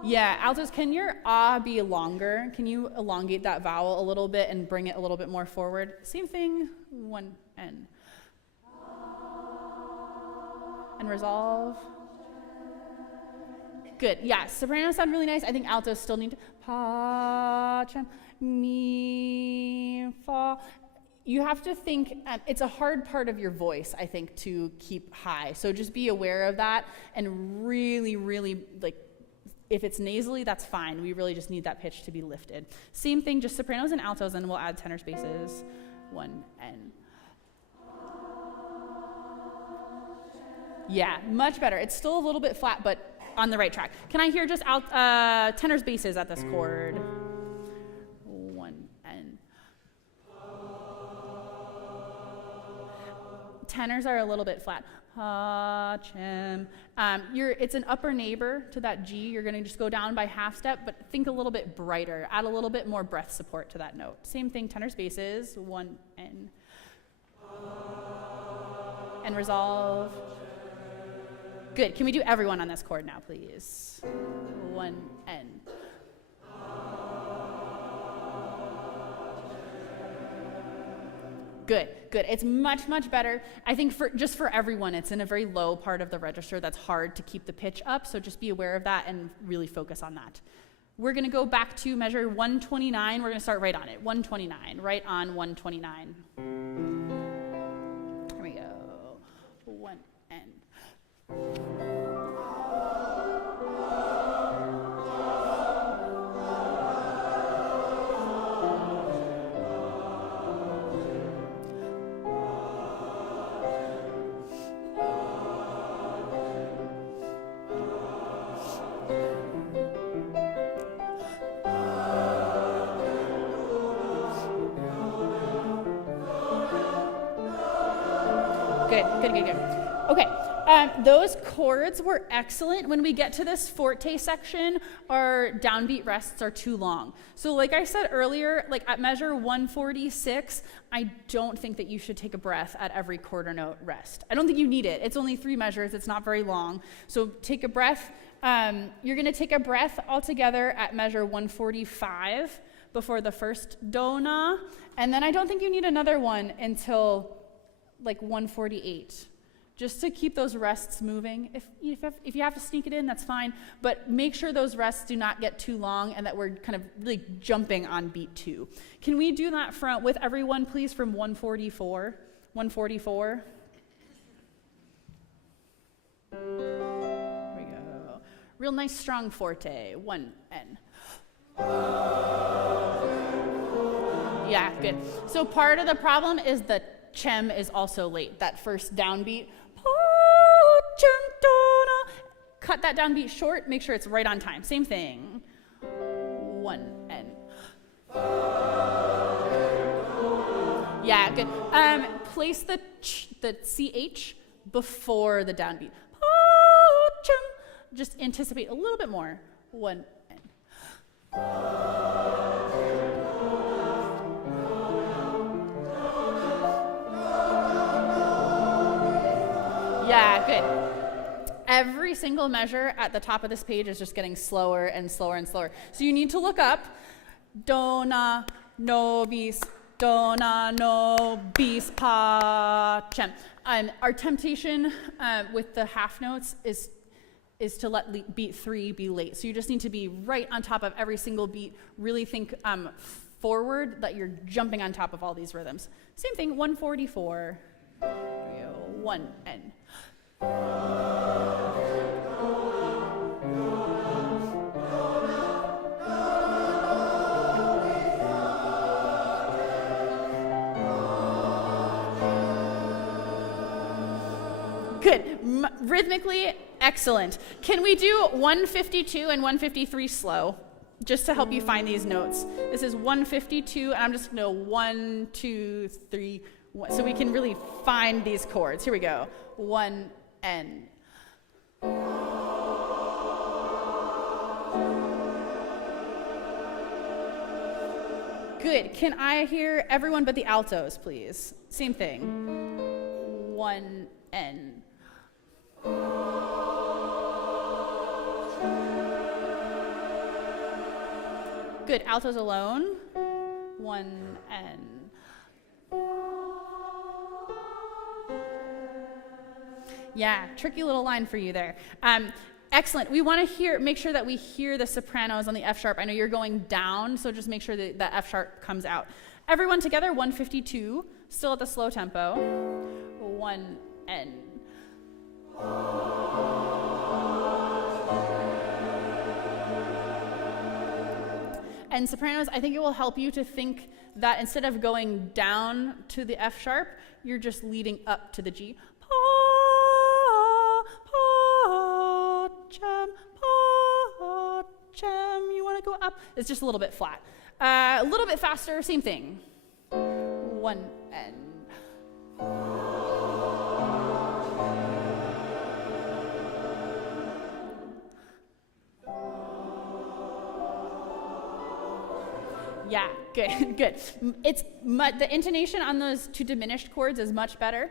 Yeah, altos, can your ah be longer? Can you elongate that vowel a little bit and bring it a little bit more forward? Same thing, 1 and. And resolve. Good, yeah, sopranos sound really nice. I think altos still need to, pa, chem, mi, fa. you have to think, it's a hard part of your voice, I think, to keep high. So just be aware of that and really, really, like, if it's nasally, that's fine. We really just need that pitch to be lifted. Same thing, just sopranos and altos, and we'll add tenor spaces. 1 and. Yeah, much better. It's still a little bit flat, but on the right track. Can I hear just tenors basses at this chord? 1 and. Tenors are a little bit flat. It's an upper neighbor to that G. You're going to just go down by half step, but think a little bit brighter. Add a little bit more breath support to that note. Same thing, tenors basses. 1 and. And resolve. Good. Can we do everyone on this chord now, please? 1 and. Good, good. It's much, much better. I think just for everyone, it's in a very low part of the register that's hard to keep the pitch up, so just be aware of that and really focus on that. We're going to go back to measure 129. We're going to start right on it. 129, right on 129. Here we go. 1 and. Good. Okay, those chords were excellent. When we get to this forte section, our downbeat rests are too long. So like I said earlier, like at measure 146, I don't think that you should take a breath at every quarter note rest. I don't think you need it. It's only 3 measures. It's not very long. So take a breath. You're going to take a breath altogether at measure 145 before the first dona, and then I don't think you need another one until like 148, just to keep those rests moving. If you have to sneak it in, that's fine, but make sure those rests do not get too long and that we're kind of really jumping on beat 2. Can we do that with everyone, please, from 144? 144. Here we go. Real nice, strong forte. 1 and. Yeah, good. So part of the problem is the chem is also late, that first downbeat. Cut that downbeat short, make sure it's right on time. Same thing. 1 and. Yeah, good. Place the CH before the downbeat. Just anticipate a little bit more. 1 and. Yeah, good. Every single measure at the top of this page is just getting slower and slower and slower. So you need to look up dona, no, bis, dona, no, bis, pa, chem. Our temptation with the half notes is to let beat 3 be late. So you just need to be right on top of every single beat. Really think forward, that you're jumping on top of all these rhythms. Same thing, 144. There we go. 1 and. Good. Rhythmically, excellent. Can we do 152 and 153 slow, just to help you find these notes? This is 152, and I'm just going to 1, 2, 3, 1, so we can really find these chords. Here we go. 1 and. Good. Can I hear everyone but the altos, please? Same thing. 1 and. Good. Altos alone. 1 and. Yeah, tricky little line for you there. Excellent. We want to make sure that we hear the sopranos on the F sharp. I know you're going down, so just make sure that that F sharp comes out. Everyone together, 152, still at the slow tempo. 1 and. And sopranos, I think it will help you to think that instead of going down to the F sharp, you're just leading up to the G. Pa, pa, chem, pa, chem. You want to go up? It's just a little bit flat. A little bit faster, same thing. 1 and. Yeah, good, good. The intonation on those two diminished chords is much better.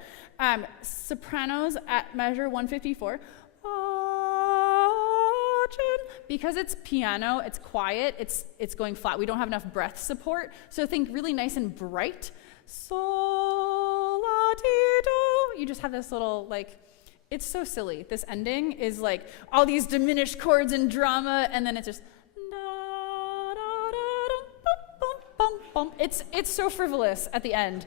Sopranos at measure 154. Because it's piano, it's quiet, it's going flat. We don't have enough breath support. So think really nice and bright. Sol, la, ti, do. You just have this little, like, it's so silly. This ending is like all these diminished chords and drama, and then it's just It's so frivolous at the end.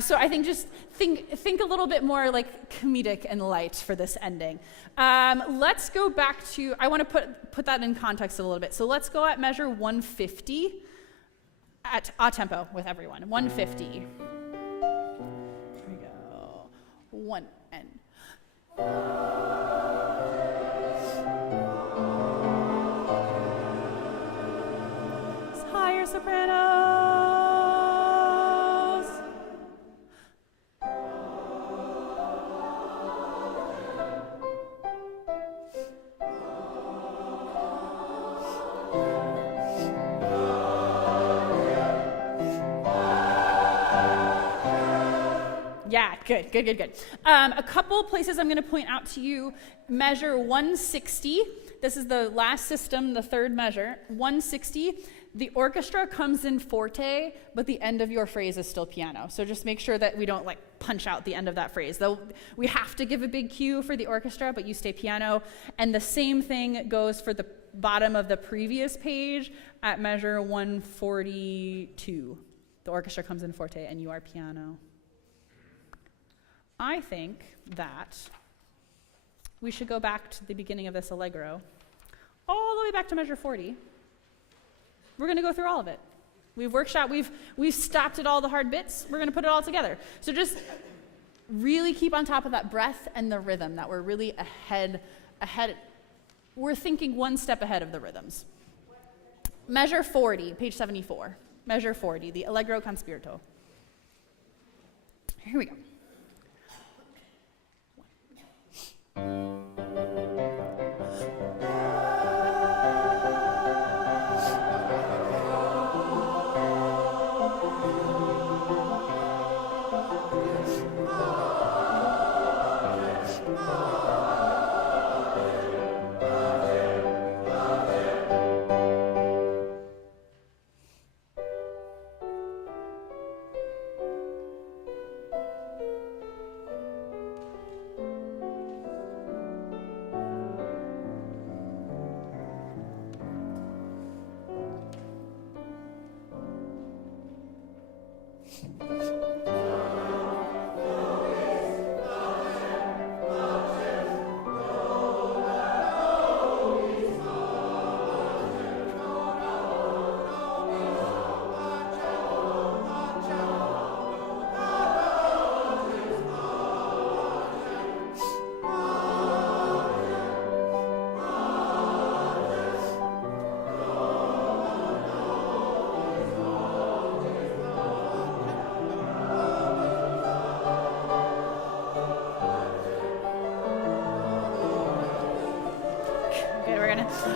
So I think just think a little bit more like comedic and light for this ending. Let's go back to, I want to put that in context a little bit. So let's go at measure 150 at a tempo with everyone. 150. Here we go. 1 and. Higher sopranos. Yeah, good. A couple places I'm going to point out to you. Measure 160. This is the last system, the third measure. 160. The orchestra comes in forte, but the end of your phrase is still piano. So just make sure that we don't like punch out the end of that phrase. Though we have to give a big cue for the orchestra, but you stay piano. And the same thing goes for the bottom of the previous page at measure 142. The orchestra comes in forte and you are piano. I think that we should go back to the beginning of this allegro, all the way back to measure 40. We're going to go through all of it. We've workshopped, we've stopped at all the hard bits. We're going to put it all together. So just really keep on top of that breath and the rhythm, that we're really ahead. We're thinking one step ahead of the rhythms. Measure 40, page 74. Measure 40, the Allegro con spirito. Here we go.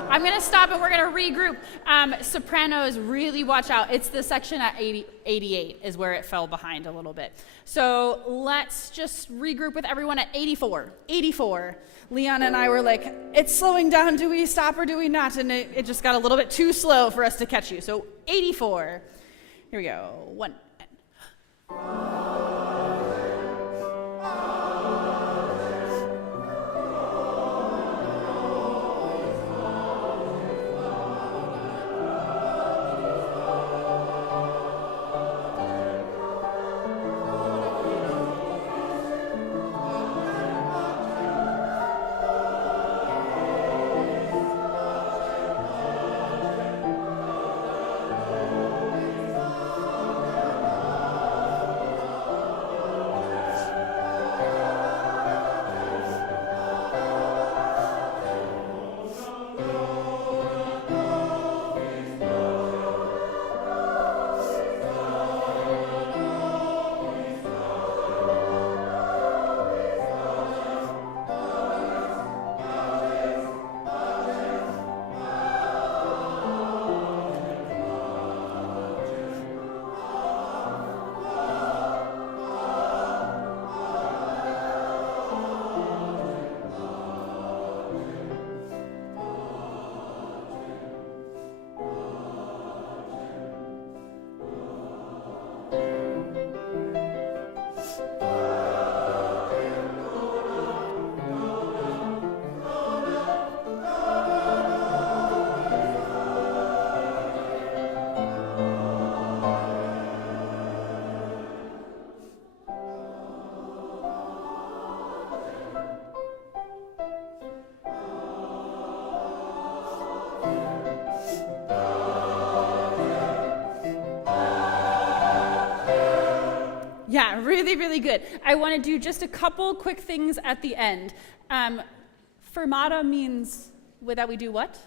I'm going to stop and we're going to regroup. Sopranos, really watch out. It's the section at 88 is where it fell behind a little bit. So let's just regroup with everyone at 84. 84. Leon and I were like, it's slowing down. Do we stop or do we not? And it just got a little bit too slow for us to catch you. So 84. Here we go. 1. really, really good. I want to do just a couple quick things at the end. Fermata means that we do what?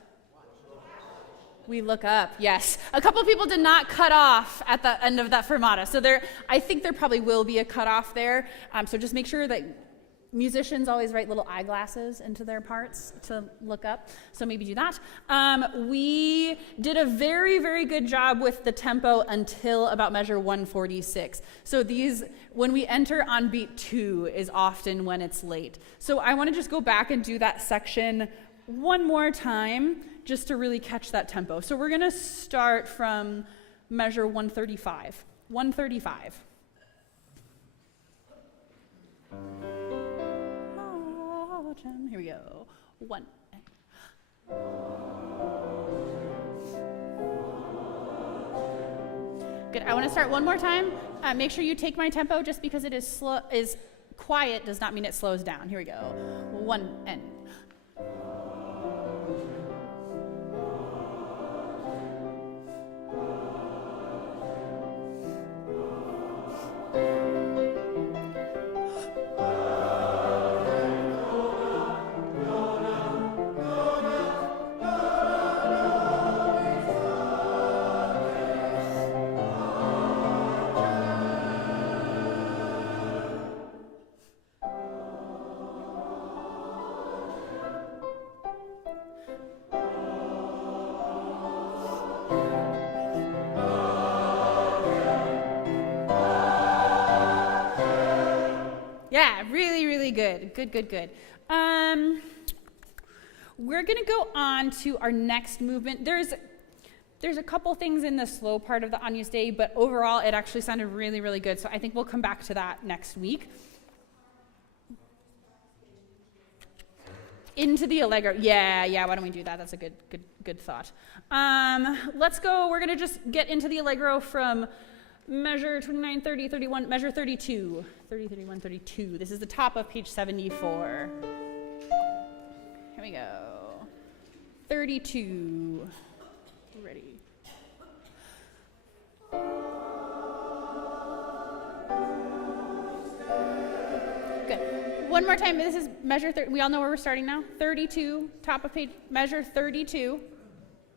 We look up, yes. A couple people did not cut off at the end of that fermata. So I think there probably will be a cutoff there. So just make sure that musicians always write little eyeglasses into their parts to look up. So maybe do that. We did a very, very good job with the tempo until about measure 146. So when we enter on beat 2 is often when it's late. So I want to just go back and do that section one more time, just to really catch that tempo. So we're going to start from measure 135. 135. Here we go. 1. Good. I want to start one more time. Make sure you take my tempo. Just because it is quiet does not mean it slows down. Here we go. 1 and. Yeah, really, really good. Good. We're going to go on to our next movement. There's a couple things in the slow part of the Agnus Dei, but overall it actually sounded really, really good. So I think we'll come back to that next week. Into the Allegro. Yeah, why don't we do that? That's a good thought. Let's go. We're going to just get into the Allegro from measure 29, 30, 31, measure 32. 30, 31, 32. This is the top of page 74. Here we go. 32. Ready. Good. One more time. This is measure 30. We all know where we're starting now. 32, top of page, measure 32,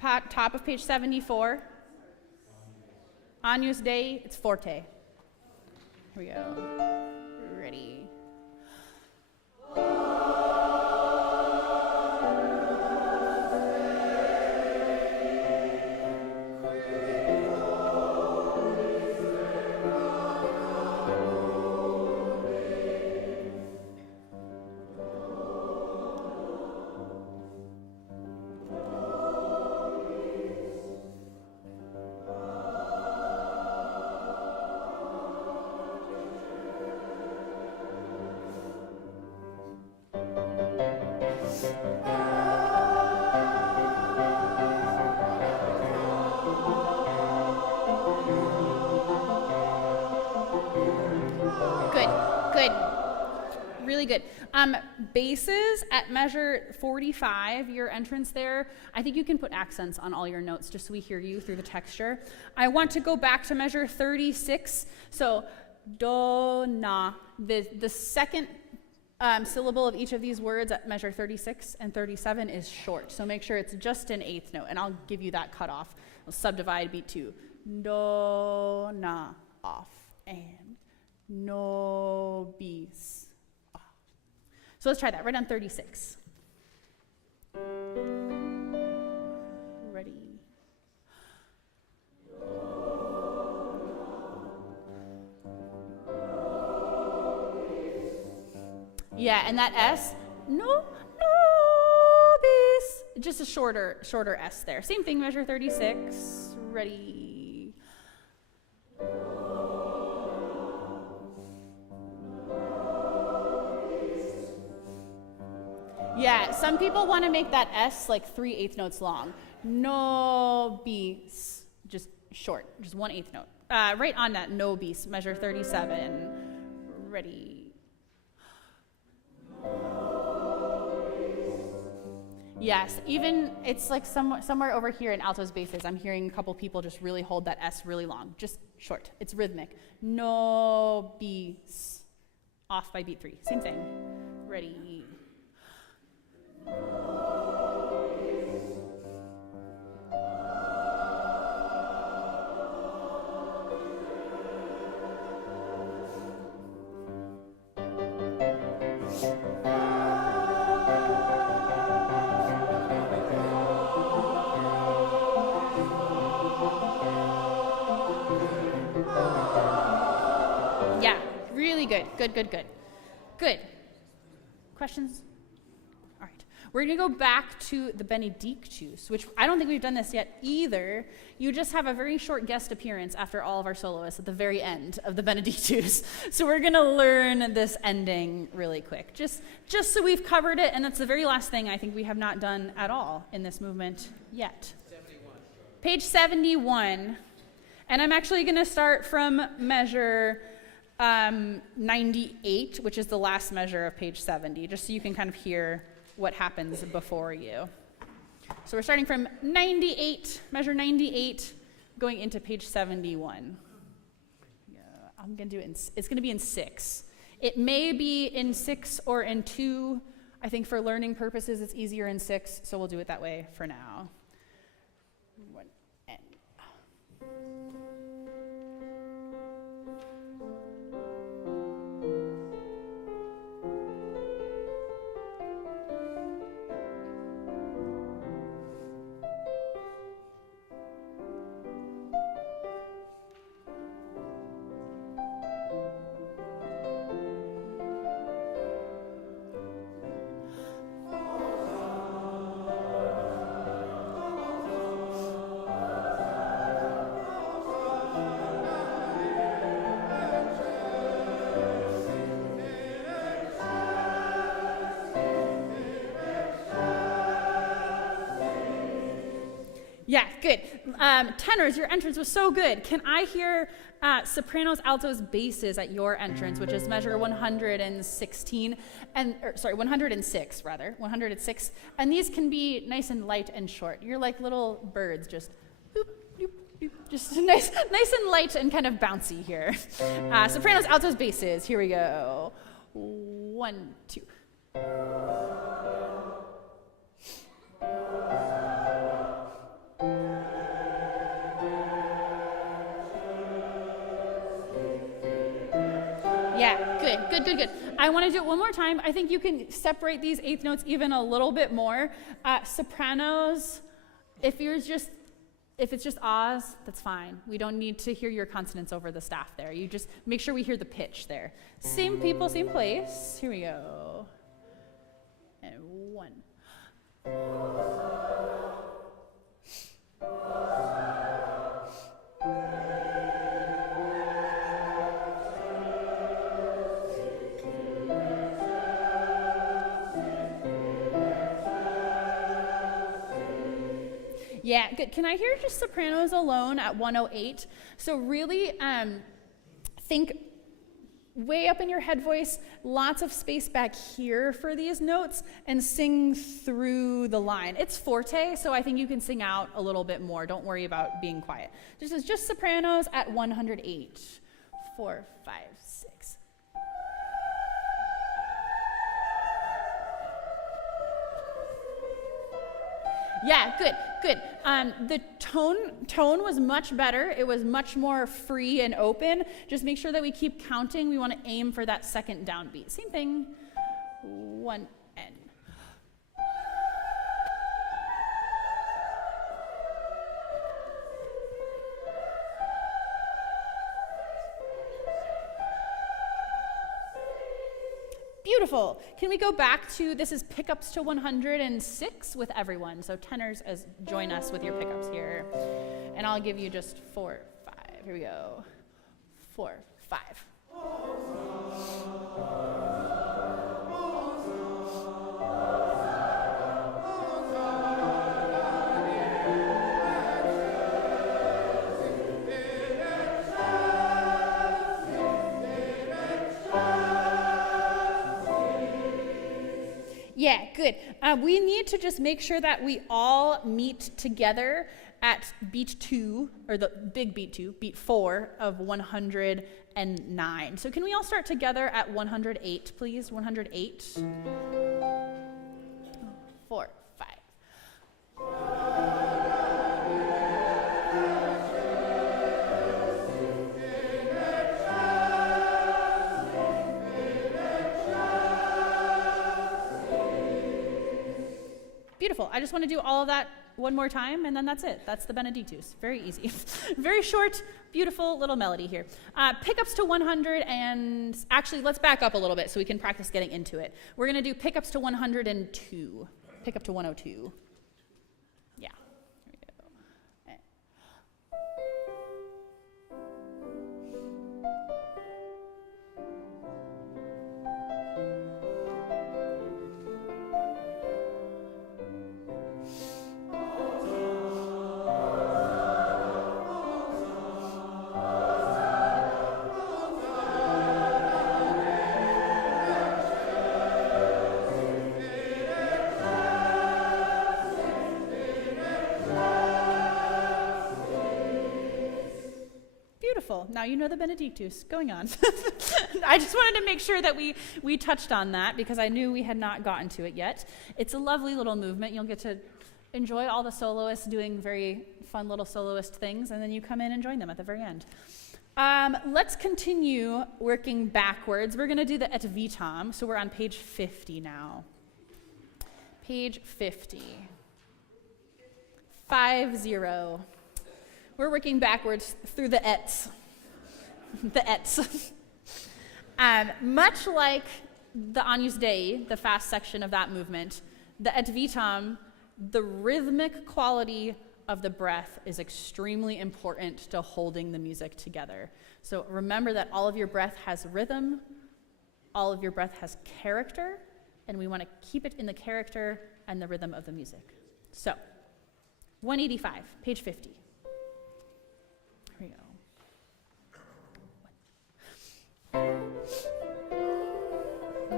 top of page 74. Agnus Dei, it's forte. Here we go. Ready. Good. Really good. Basses at measure 45, your entrance there, I think you can put accents on all your notes just so we hear you through the texture. I want to go back to measure 36. So, do, na. The second syllable of each of these words at measure 36 and 37 is short. So make sure it's just an eighth note, and I'll give you that cutoff. I'll subdivide beat 2. Do, na, off, and no, bis, off. So let's try that right on 36. Ready. Yeah, and that S, no, bis, just a shorter S there. Same thing, measure 36. Ready. Yeah, some people want to make that S like 3/8 notes long. No bis, just short, just 1/8 note. Right on that, no bis, measure 37. Ready. Yes, even it's like somewhere over here in alto's basses, I'm hearing a couple people just really hold that S really long, just short. It's rhythmic. No beats. Off by beat 3. Same thing. Ready. Yeah, really good. Good. Questions? All right. We're going to go back to the Benedictus, which I don't think we've done this yet either. You just have a very short guest appearance after all of our soloists at the very end of the Benedictus. So we're going to learn this ending really quick, just so we've covered it, and that's the very last thing I think we have not done at all in this movement yet. 71. Page 71. And I'm actually going to start from measure 98, which is the last measure of page 70, just so you can kind of hear what happens before you. So we're starting from 98, measure 98, going into page 71. I'm going to do it it's going to be in 6. It may be in 6 or in 2. I think for learning purposes, it's easier in 6, so we'll do it that way for now. Yeah, good. Tenors, your entrance was so good. Can I hear sopranos, altos, basses at your entrance, which is measure 116, 106 rather, 106. And these can be nice and light and short. You're like little birds, just boop, boop, boop, just nice and light and kind of bouncy here. Sopranos, altos, basses. Here we go. 1, 2. Yeah, good. I want to do it one more time. I think you can separate these eighth notes even a little bit more. Sopranos, if it's just ahs, that's fine. We don't need to hear your consonants over the staff there. You just make sure we hear the pitch there. Same people, same place. Here we go. And 1. Yeah, good. Can I hear just sopranos alone at 108? So really think way up in your head voice, lots of space back here for these notes, and sing through the line. It's forte, so I think you can sing out a little bit more. Don't worry about being quiet. This is just sopranos at 108. 4, 5, 6. Yeah, good. The tone was much better. It was much more free and open. Just make sure that we keep counting. We want to aim for that second downbeat. Same thing. 1 and. Beautiful. Can we go back to, this is pickups to 106 with everyone. So tenors join us with your pickups here. And I'll give you just 4, 5. Here we go. 4, 5. Yeah, good. We need to just make sure that we all meet together at beat 2, or the big beat 2, beat 4 of 109. So can we all start together at 108, please? 108. 4, 5. Beautiful. I just want to do all of that one more time, and then that's it. That's the Benedictus. Very easy. Very short, beautiful little melody here. Pickups to 100, and actually, let's back up a little bit so we can practice getting into it. We're going to do pickups to 102. Pickup to 102. Yeah. Here we go. Beautiful. Now you know the Benedictus. Going on. I just wanted to make sure that we touched on that because I knew we had not gotten to it yet. It's a lovely little movement. You'll get to enjoy all the soloists doing very fun little soloist things, and then you come in and join them at the very end. Let's continue working backwards. We're going to do the Et Vitam, so we're on page 50 now. Page 50. 5-0. We're working backwards through the ets. The ets. Much like the Agnus Dei, the fast section of that movement, the Et Vitam, the rhythmic quality of the breath is extremely important to holding the music together. So remember that all of your breath has rhythm, all of your breath has character, and we want to keep it in the character and the rhythm of the music. So, 185, page 50. Here we go.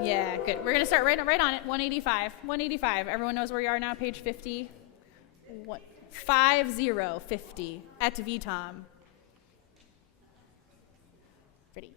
Yeah, good. We're going to start right on it. 185. 185. Everyone knows where you are now, page 50. 50. Et Vitam. Ready.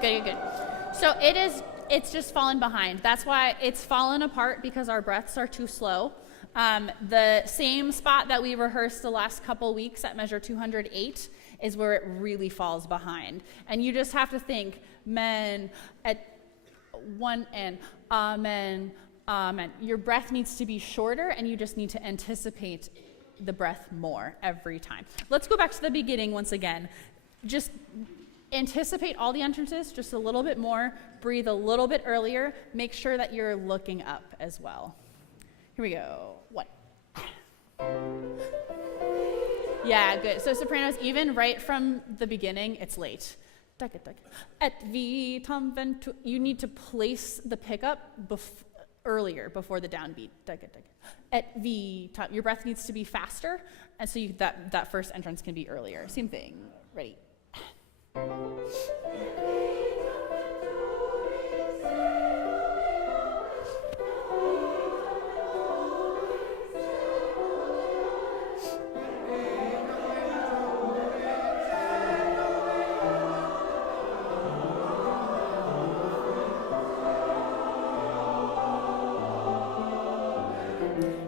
Good. So it's just fallen behind. That's why it's fallen apart, because our breaths are too slow. The same spot that we rehearsed the last couple weeks at measure 208 is where it really falls behind. And you just have to think, men, at one and amen, amen. Your breath needs to be shorter, and you just need to anticipate the breath more every time. Let's go back to the beginning once again. Just anticipate all the entrances just a little bit more, breathe a little bit earlier, make sure that you're looking up as well. Here we go. 1. Yeah, good. So sopranos, even right from the beginning, it's late. Et vitam ventu. You need to place the pickup earlier, before the downbeat. Et vitam. Your breath needs to be faster, and so that first entrance can be earlier. Same thing. Ready.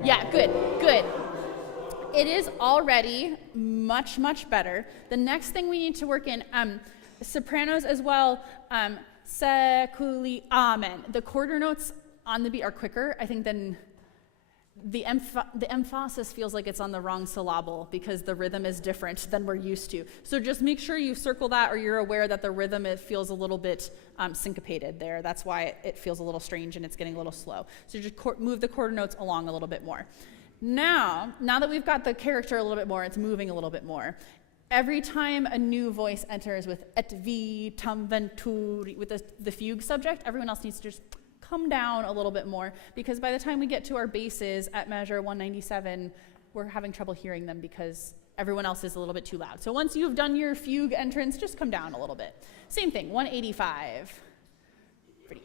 Yeah, good. It is already much, much better. The next thing we need to work in, Sopranos as well, seculi, amen. The quarter notes on the beat are quicker, I think, than the emphasis feels like it's on the wrong syllable because the rhythm is different than we're used to. So just make sure you circle that, or you're aware that the rhythm, it feels a little bit syncopated there. That's why it feels a little strange and it's getting a little slow. So just move the quarter notes along a little bit more. Now that we've got the character a little bit more, it's moving a little bit more. Every time a new voice enters with et vitam venturi, with the fugue subject, everyone else needs to just come down a little bit more, because by the time we get to our basses at measure 197, we're having trouble hearing them because everyone else is a little bit too loud. So once you've done your fugue entrance, just come down a little bit. Same thing, 185. Ready.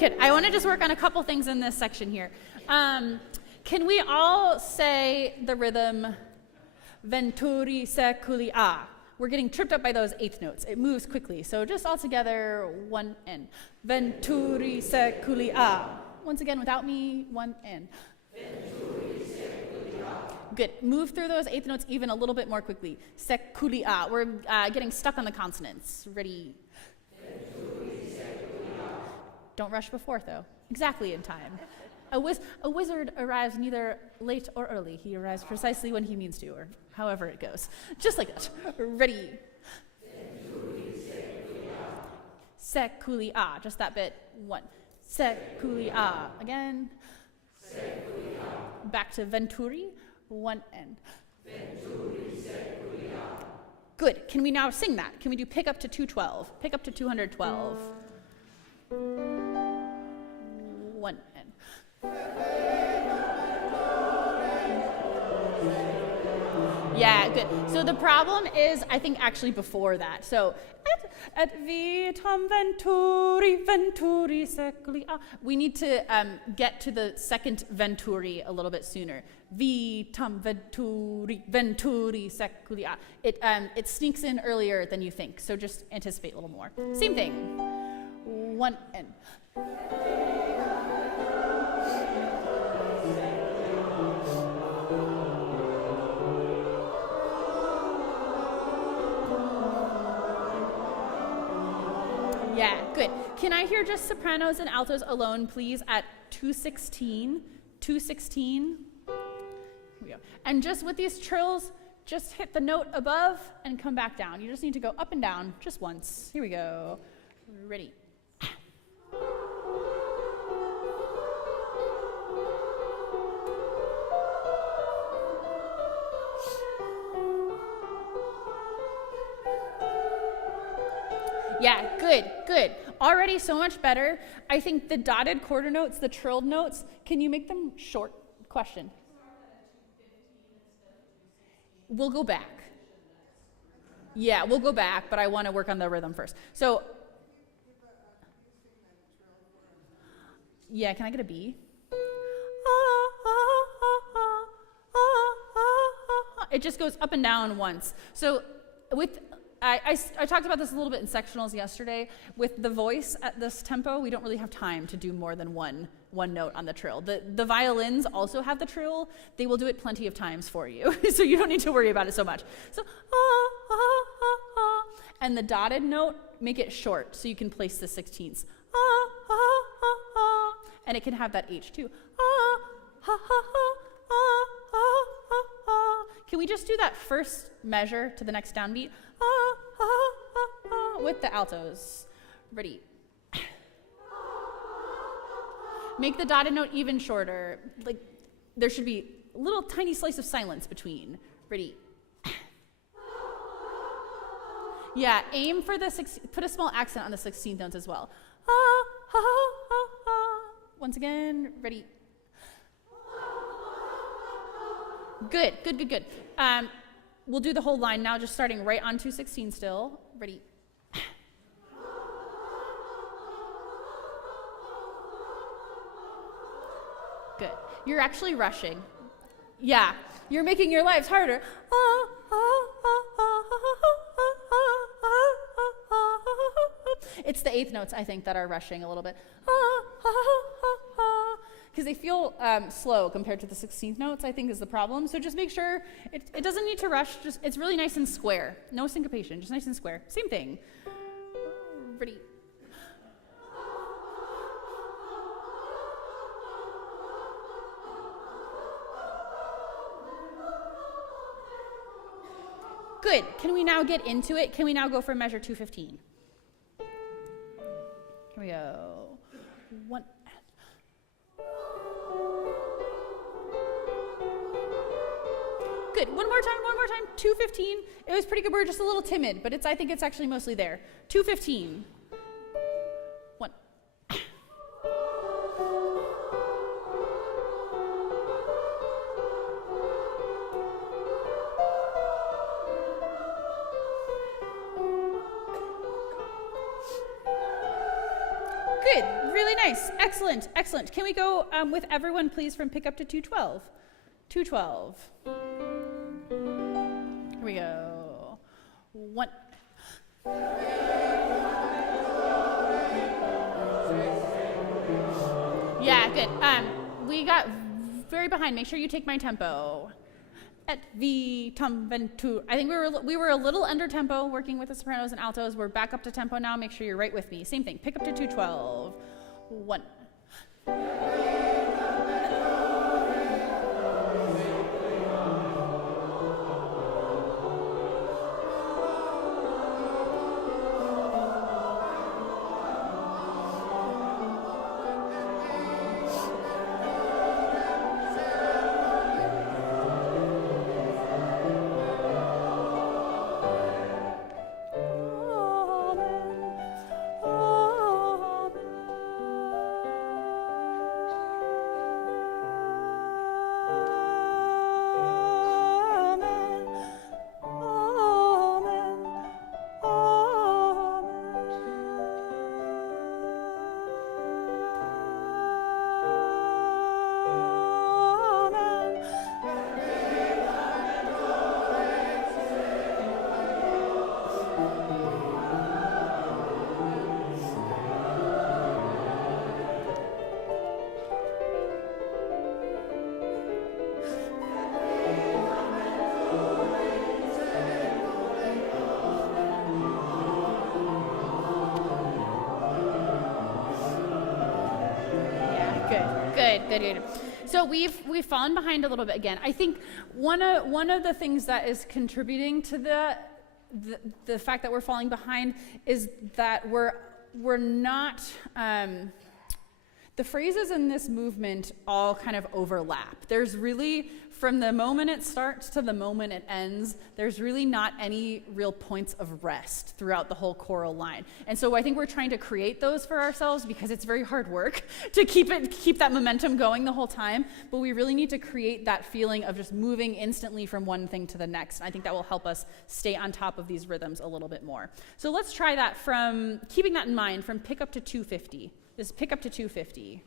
Good. I want to just work on a couple things in this section here. Can we all say the rhythm venturi seculi a? We're getting tripped up by those eighth notes. It moves quickly. So just all together, one and. Venturi seculi a. Once again, without me, one and. Venturi seculi a. Good. Move through those eighth notes even a little bit more quickly. Seculi a. We're getting stuck on the consonants. Ready? Don't rush before, though. Exactly in time. A wizard arrives neither late or early. He arrives precisely when he means to, or however it goes. Just like that. Ready. Seculi a. Just that bit. One. Seculi a. Again. Seculi a. Back to venturi. One and. Venturi seculi a. Good. Can we now sing that? Can we do pick up to 212? Pick up to 212. One and. Yeah, good. So the problem is, I think, actually before that. So, et vitam venturi seculi a. We need to get to the second venturi a little bit sooner. Vitam venturi seculi a. It sneaks in earlier than you think. So just anticipate a little more. Same thing. One and. Yeah, good. Can I hear just sopranos and altos alone, please, at 216? 216. Here we go. And just with these trills, just hit the note above and come back down. You just need to go up and down just once. Here we go. Ready. Yeah, good. Already so much better. I think the dotted quarter notes, the trilled notes, can you make them short? Question. We'll go back. Yeah, we'll go back, but I want to work on the rhythm first. So, yeah, can I get a B? It just goes up and down once. So with I talked about this a little bit in sectionals yesterday. With the voice at this tempo, we don't really have time to do more than one note on the trill. The violins also have the trill. They will do it plenty of times for you, so you don't need to worry about it so much. So, and the dotted note, make it short so you can place the 16ths. And it can have that H too. Can we just do that first measure to the next downbeat? With the altos. Ready. Make the dotted note even shorter. Like, there should be a little tiny slice of silence between. Ready? Yeah, aim for the, put a small accent on the 16th notes as well. Once again, ready? Good, good, good, good. We'll do the whole line now, just starting right on 216 still. Ready? Good. You're actually rushing. Yeah, you're making your lives harder. It's the 8th notes, I think, that are rushing a little bit. Because they feel slow compared to the 16th notes, I think, is the problem. So just make sure it doesn't need to rush. Just it's really nice and square. No syncopation, just nice and square. Same thing. Ready? Good. Can we now get into it? Can we now go for measure 215? Here we go. One. Good. One more time, 215. It was pretty good. We're just a little timid, but I think it's actually mostly there. 215. One. Good. Really nice. Excellent. Excellent. Can we go with everyone, please, from pick up to 212? 212. Here we go. One. Yeah, good. We got very behind. Make sure you take my tempo. Et vi tam ventur. I think we were a little under tempo working with the sopranos and altos. We're back up to tempo now. Make sure you're right with me. Same thing. Pick up to 212. One. Good. So we've fallen behind a little bit again. I think one of the things that is contributing to the fact that we're falling behind is that we're not the phrases in this movement all kind of overlap. There's really, from the moment it starts to the moment it ends, there's really not any real points of rest throughout the whole choral line. And so I think we're trying to create those for ourselves because it's very hard work to keep that momentum going the whole time. But we really need to create that feeling of just moving instantly from one thing to the next. And I think that will help us stay on top of these rhythms a little bit more. So let's try that from, keeping that in mind, from pick up to 250. This pick up to 250.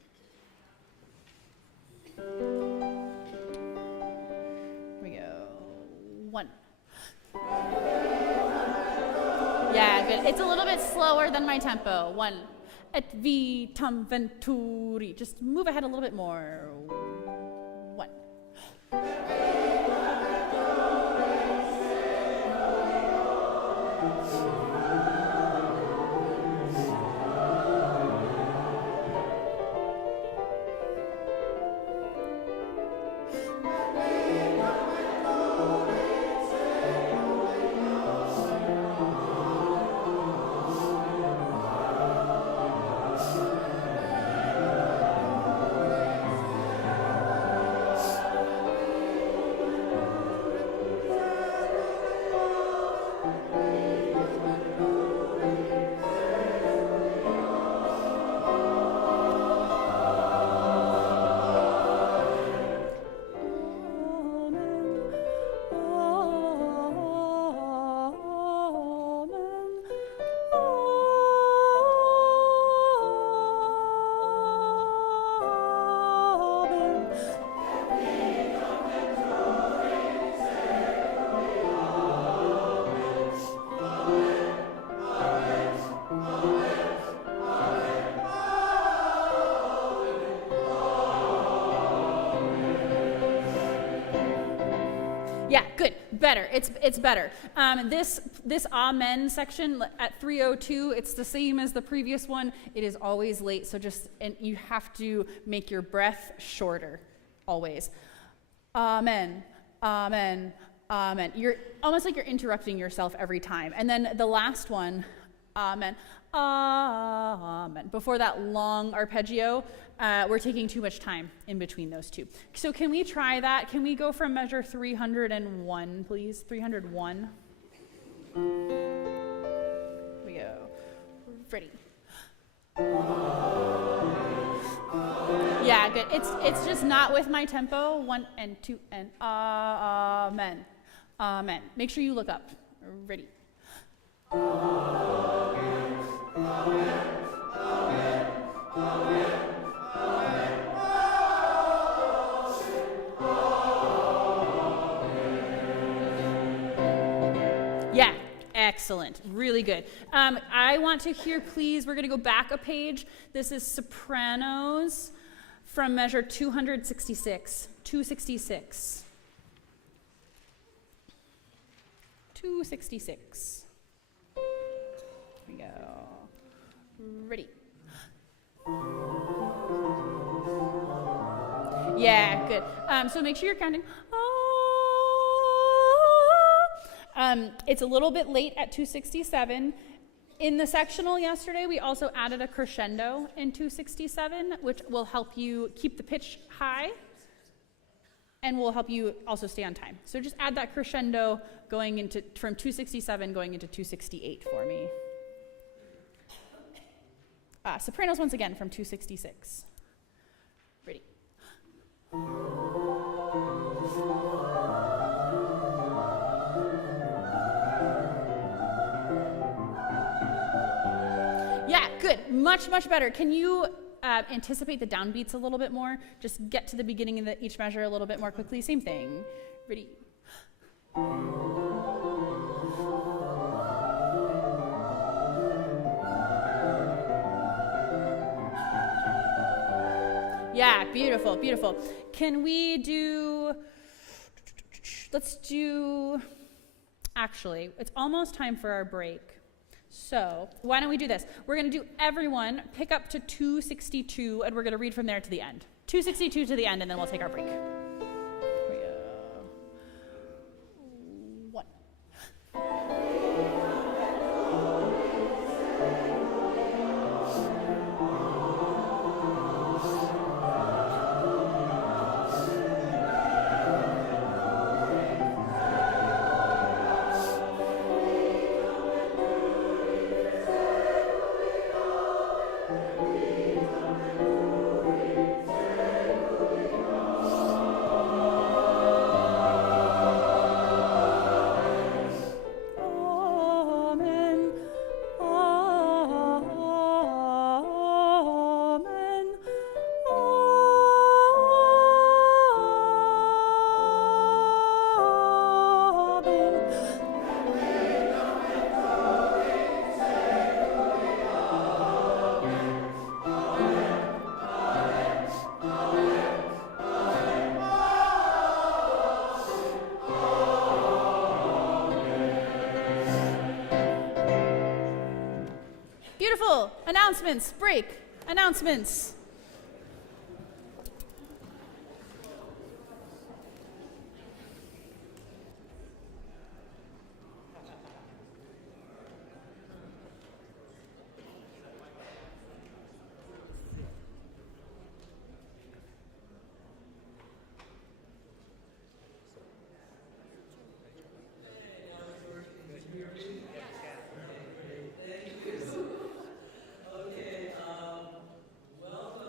Here we go. One. Yeah, good. It's a little bit slower than my tempo. One. Et vi tam venturi. Just move ahead a little bit more. One. good, better, it's better. This amen section at 3:02, it's the same as the previous one. It is always late, so and you have to make your breath shorter, always. Amen, amen, amen. You're almost like you're interrupting yourself every time. And then the last one, amen, amen. Before that long arpeggio, we're taking too much time in between those two. So can we try that? Can we go from measure 301, please? 301. Here we go. Ready. Yeah, good. It's just not with my tempo. 1 and 2 and amen. Amen. Make sure you look up. Ready. Yeah, excellent. Really good. I want to hear, please, we're going to go back a page. This is sopranos from measure 266. 266. 266. Here we go. Ready. Yeah, good. So make sure you're counting. It's a little bit late at 267. In the sectional yesterday, we also added a crescendo in 267, which will help you keep the pitch high and will help you also stay on time. So just add that crescendo from 267 going into 268 for me. Sopranos once again from 266. Ready. Yeah, good. Much, much better. Can you anticipate the downbeats a little bit more? Just get to the beginning of each measure a little bit more quickly. Same thing. Ready. Yeah, beautiful, beautiful. Can we do, actually, it's almost time for our break. So why don't we do this? We're going to do everyone pick up to 262, and we're going to read from there to the end. 262 to the end, and then we'll take our break. Here we go. 1. Beautiful. Announcements. Break. Announcements. Welcome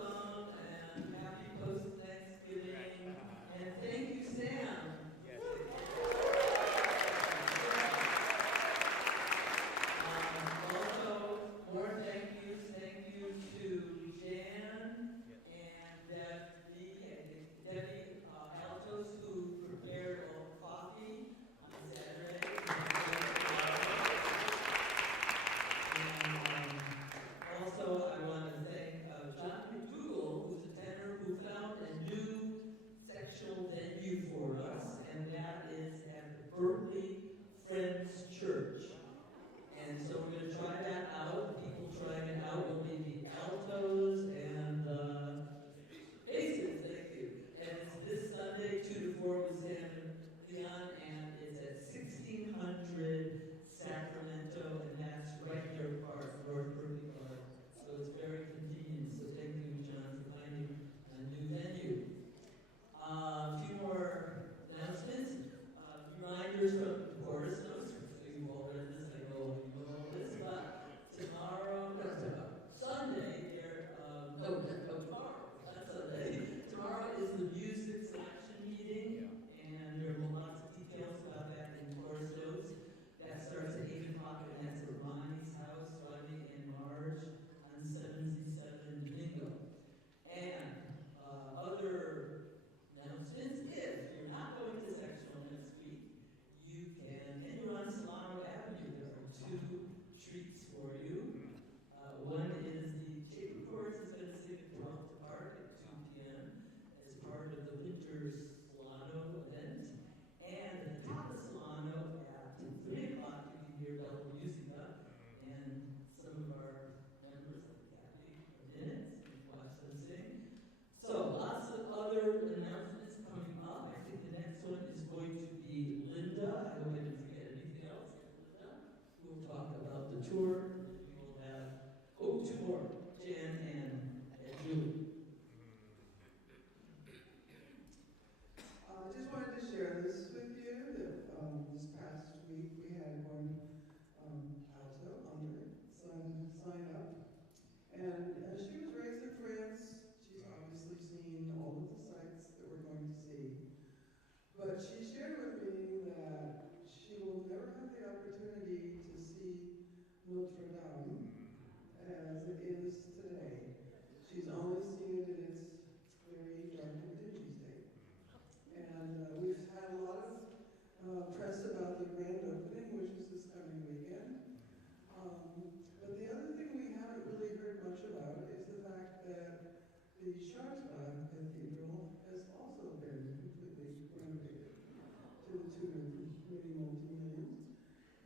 The Charlottesville Cathedral has also been completely renovated to the tune of many multi-millions.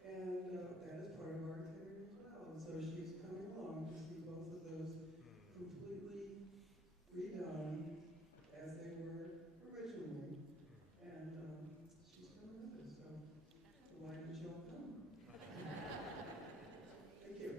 And that is part of our activity as well. And so she's coming along to see both of those completely redone as they were originally. And she's coming with us. So why don't you all come? Thank you.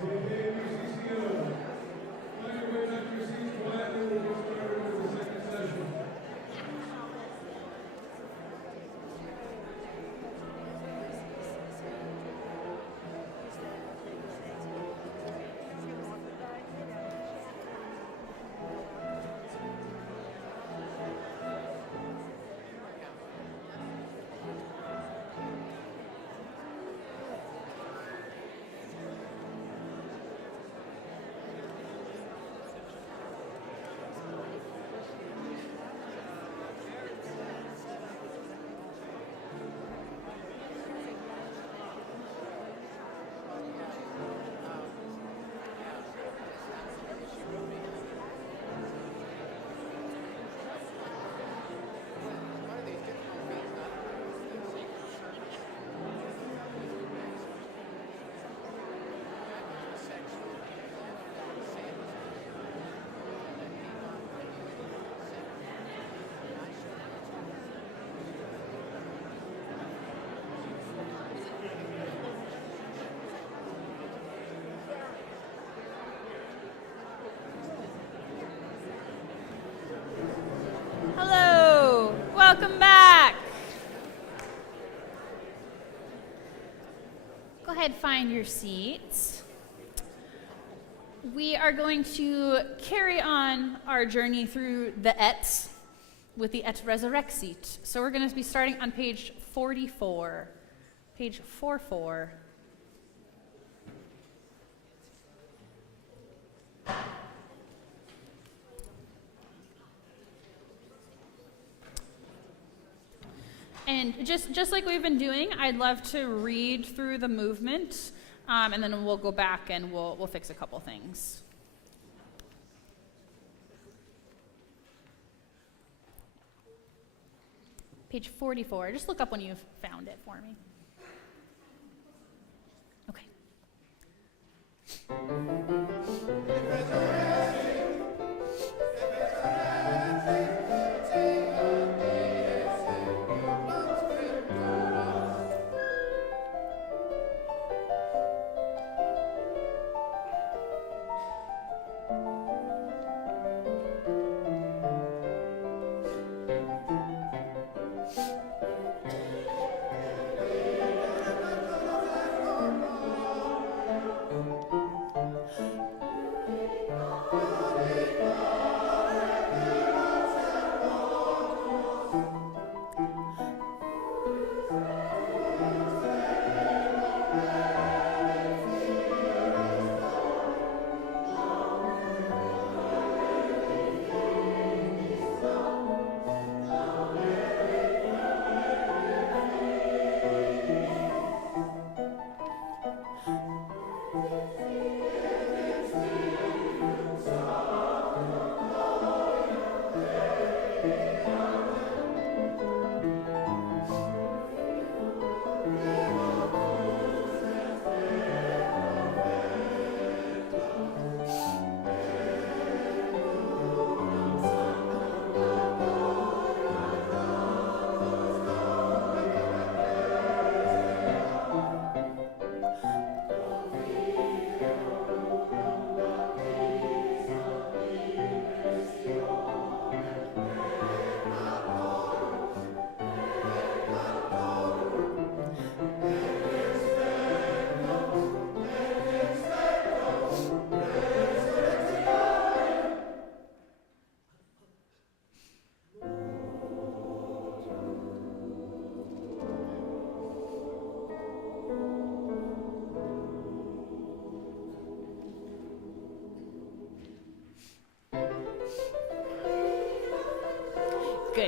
Okay, BCCO. Find your way back to your seats quietly. We'll get started with the second session. Go ahead, find your seats. We are going to carry on our journey through the Ets with the Et Resurrexit. So we're going to be starting on page 44. Page 44. And just like we've been doing, I'd love to read through the movement, and then we'll go back and we'll fix a couple things. Page 44. Just look up when you've found it for me. Okay.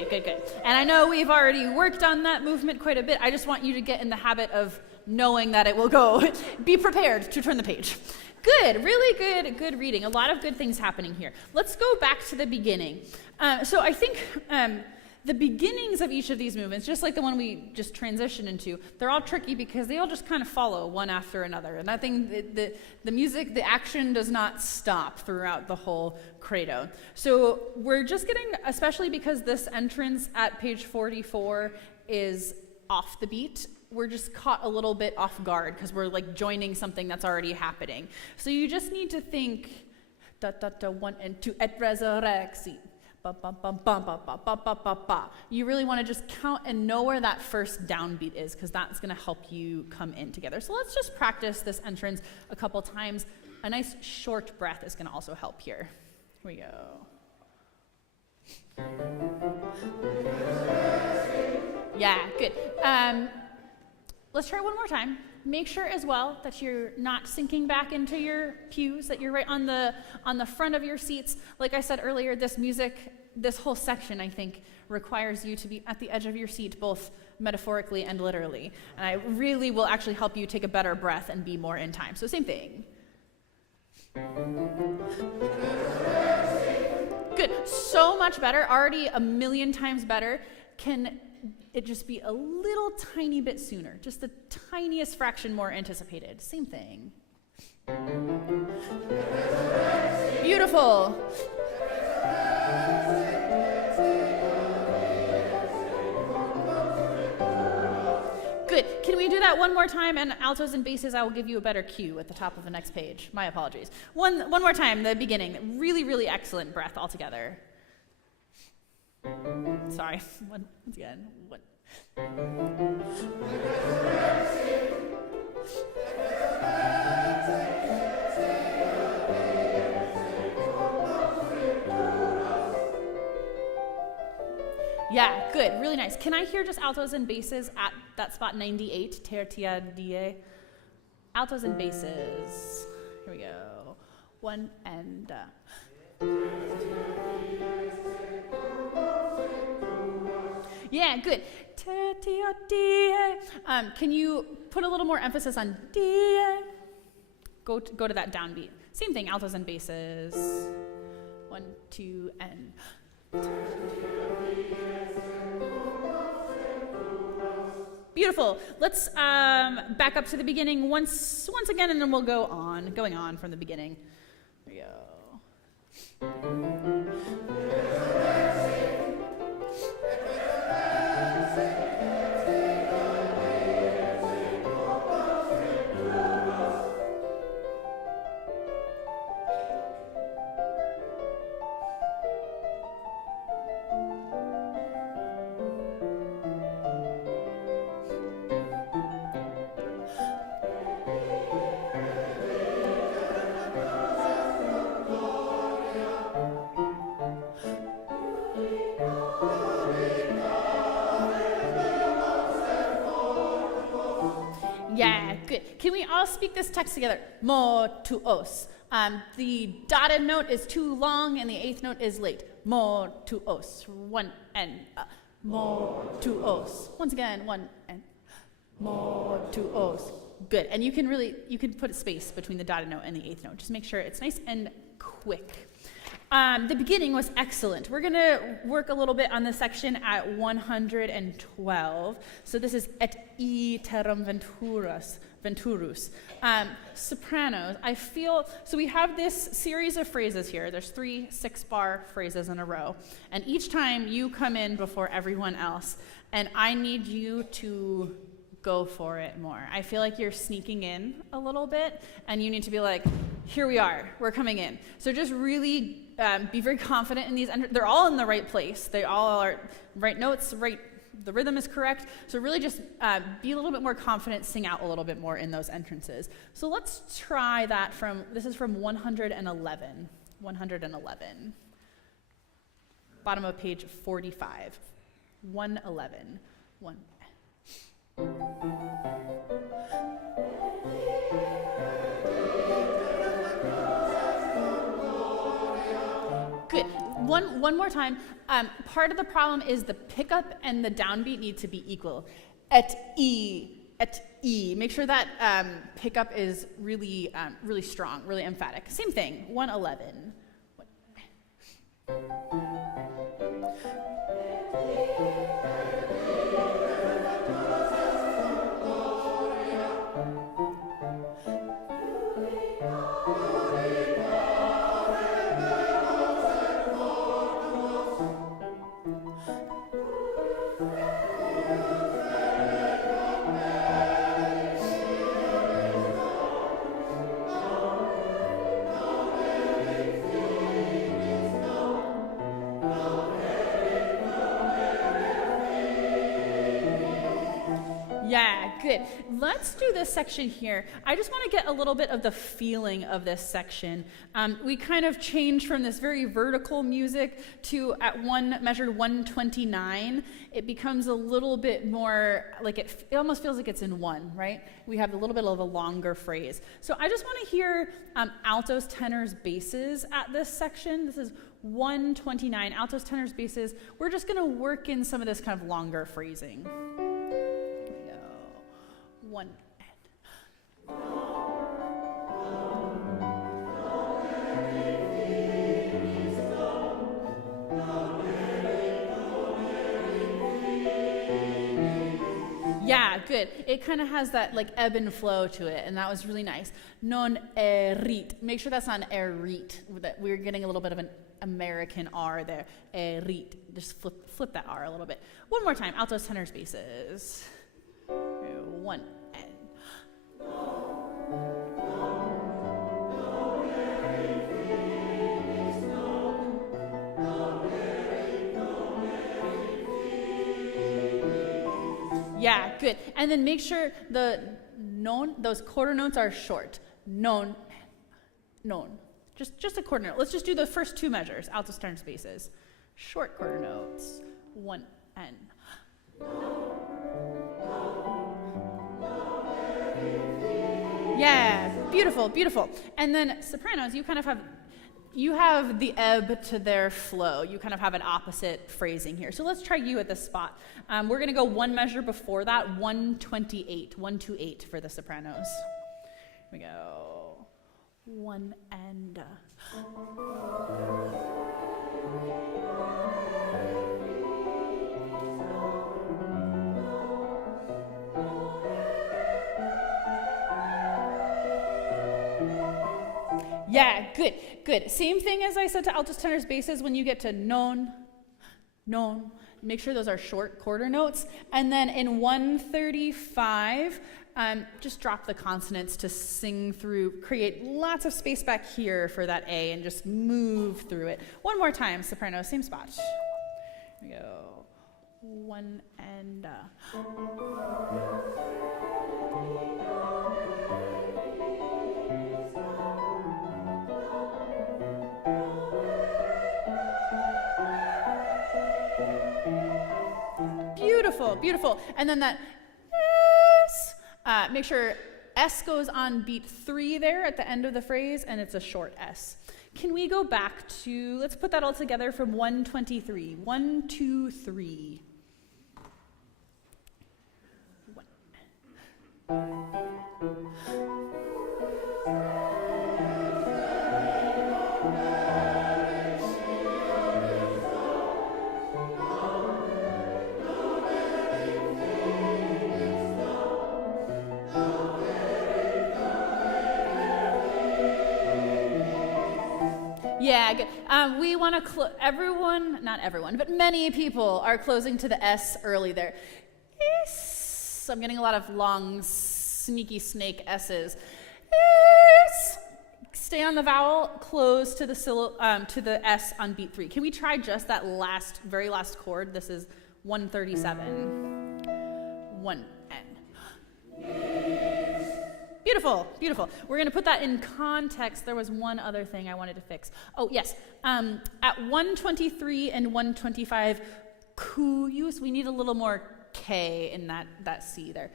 Good. And I know we've already worked on that movement quite a bit. I just want you to get in the habit of knowing that it will go. Be prepared to turn the page. Good, really good reading. A lot of good things happening here. Let's go back to the beginning. So I think the beginnings of each of these movements, just like the one we just transitioned into, they're all tricky because they all just kind of follow one after another. And I think the music, the action does not stop throughout the whole credo. So we're just getting, especially because this entrance at page 44 is off the beat, we're just caught a little bit off guard because we're like joining something that's already happening. So you just need to think, 1 and 2, et resurrexit. Ba, ba, ba, ba, ba, ba, ba, ba, ba, ba. You really want to just count and know where that first downbeat is because that's going to help you come in together. So let's just practice this entrance a couple times. A nice short breath is going to also help here. Here we go. Yeah, good. Let's try one more time. Make sure as well that you're not sinking back into your pews, that you're right on the front of your seats. Like I said earlier, this music, this whole section, I think, requires you to be at the edge of your seat, both metaphorically and literally. And I really will actually help you take a better breath and be more in time. So same thing. Good. So much better. Already a million times better. Can it just be a little tiny bit sooner, just the tiniest fraction more anticipated. Same thing. Beautiful. Good. Can we do that one more time? And altos and basses, I will give you a better cue at the top of the next page. My apologies. One more time, the beginning. Really, really excellent breath altogether. Sorry. Once again. One. Yeah, good, really nice. Can I hear just altos and basses at that spot 98, tertia die? Altos and basses. Here we go. One and yeah, good. Tertia die. Can you put a little more emphasis on die? Go to that downbeat. Same thing, altos and basses. 1, 2, and. Beautiful. Let's back up to the beginning once again, and then we'll going on from the beginning. There we go. Yeah, good. Can we all speak this text together? Mo to os. The dotted note is too long and the eighth note is late. Mo to os. One and mo to os. Once again, one and mo to os. Good. And you can put a space between the dotted note and the eighth note. Just make sure it's nice and quick. The beginning was excellent. We're going to work a little bit on this section at 112. So this is et iterum venturus. Sopranos, so we have this series of phrases here. There's 3 6-bar phrases in a row. And each time you come in before everyone else, and I need you to go for it more. I feel like you're sneaking in a little bit, and you need to be like, here we are, we're coming in. So just really be very confident in these. They're all in the right place. They all are right notes, right. The rhythm is correct. So really just be a little bit more confident, sing out a little bit more in those entrances. So let's try that this is from 111. 111. Bottom of page 45. 111. 1. Good. One more time. Part of the problem is the pickup and the downbeat need to be equal. Et e. Make sure that pickup is really strong, really emphatic. Same thing. 111. Yeah, good. Let's do this section here. I just want to get a little bit of the feeling of this section. We kind of change from this very vertical music to measured 129. It becomes a little bit more like it almost feels like it's in one, right? We have a little bit of a longer phrase. So I just want to hear altos, tenors, basses at this section. This is 129, altos, tenors, basses. We're just going to work in some of this kind of longer phrasing. One and. Yeah, good. It kind of has that like ebb and flow to it, and that was really nice. Non erit. Make sure that's not erit. That we're getting a little bit of an American R there. Erit. Just flip that R a little bit. One more time. Altos, tenors, basses. 1 and. Yeah, good. And then make sure those quarter notes are short. Non. Just a quarter note. Let's just do the first 2 measures, altos, tenors, basses. Short quarter notes. 1 N. Yeah, beautiful, beautiful. And then sopranos, you have the ebb to their flow. You kind of have an opposite phrasing here. So let's try you at this spot. We're going to go one measure before that, 128, 128 for the sopranos. Here we go. One and. Yeah, good, good. Same thing as I said to altos, tenors, basses. When you get to non, make sure those are short quarter notes. And then in 135, just drop the consonants to sing through, create lots of space back here for that A and just move through it. One more time, soprano, same spot. Here we go. One and. Beautiful, beautiful. And then that S, make sure S goes on beat 3 there at the end of the phrase, and it's a short S. Can we go back to, let's put that all together from 123. 1, 2, 3. Yeah, good. We want to everyone, not everyone, but many people are closing to the S early there. S. I'm getting a lot of long, sneaky snake S's. S. Stay on the vowel, close to the S on beat 3. Can we try just that very last chord? This is 137. 1 N. Beautiful, beautiful. We're going to put that in context. There was one other thing I wanted to fix. Oh, yes. At 123 and 125, use, we need a little more K in that C there.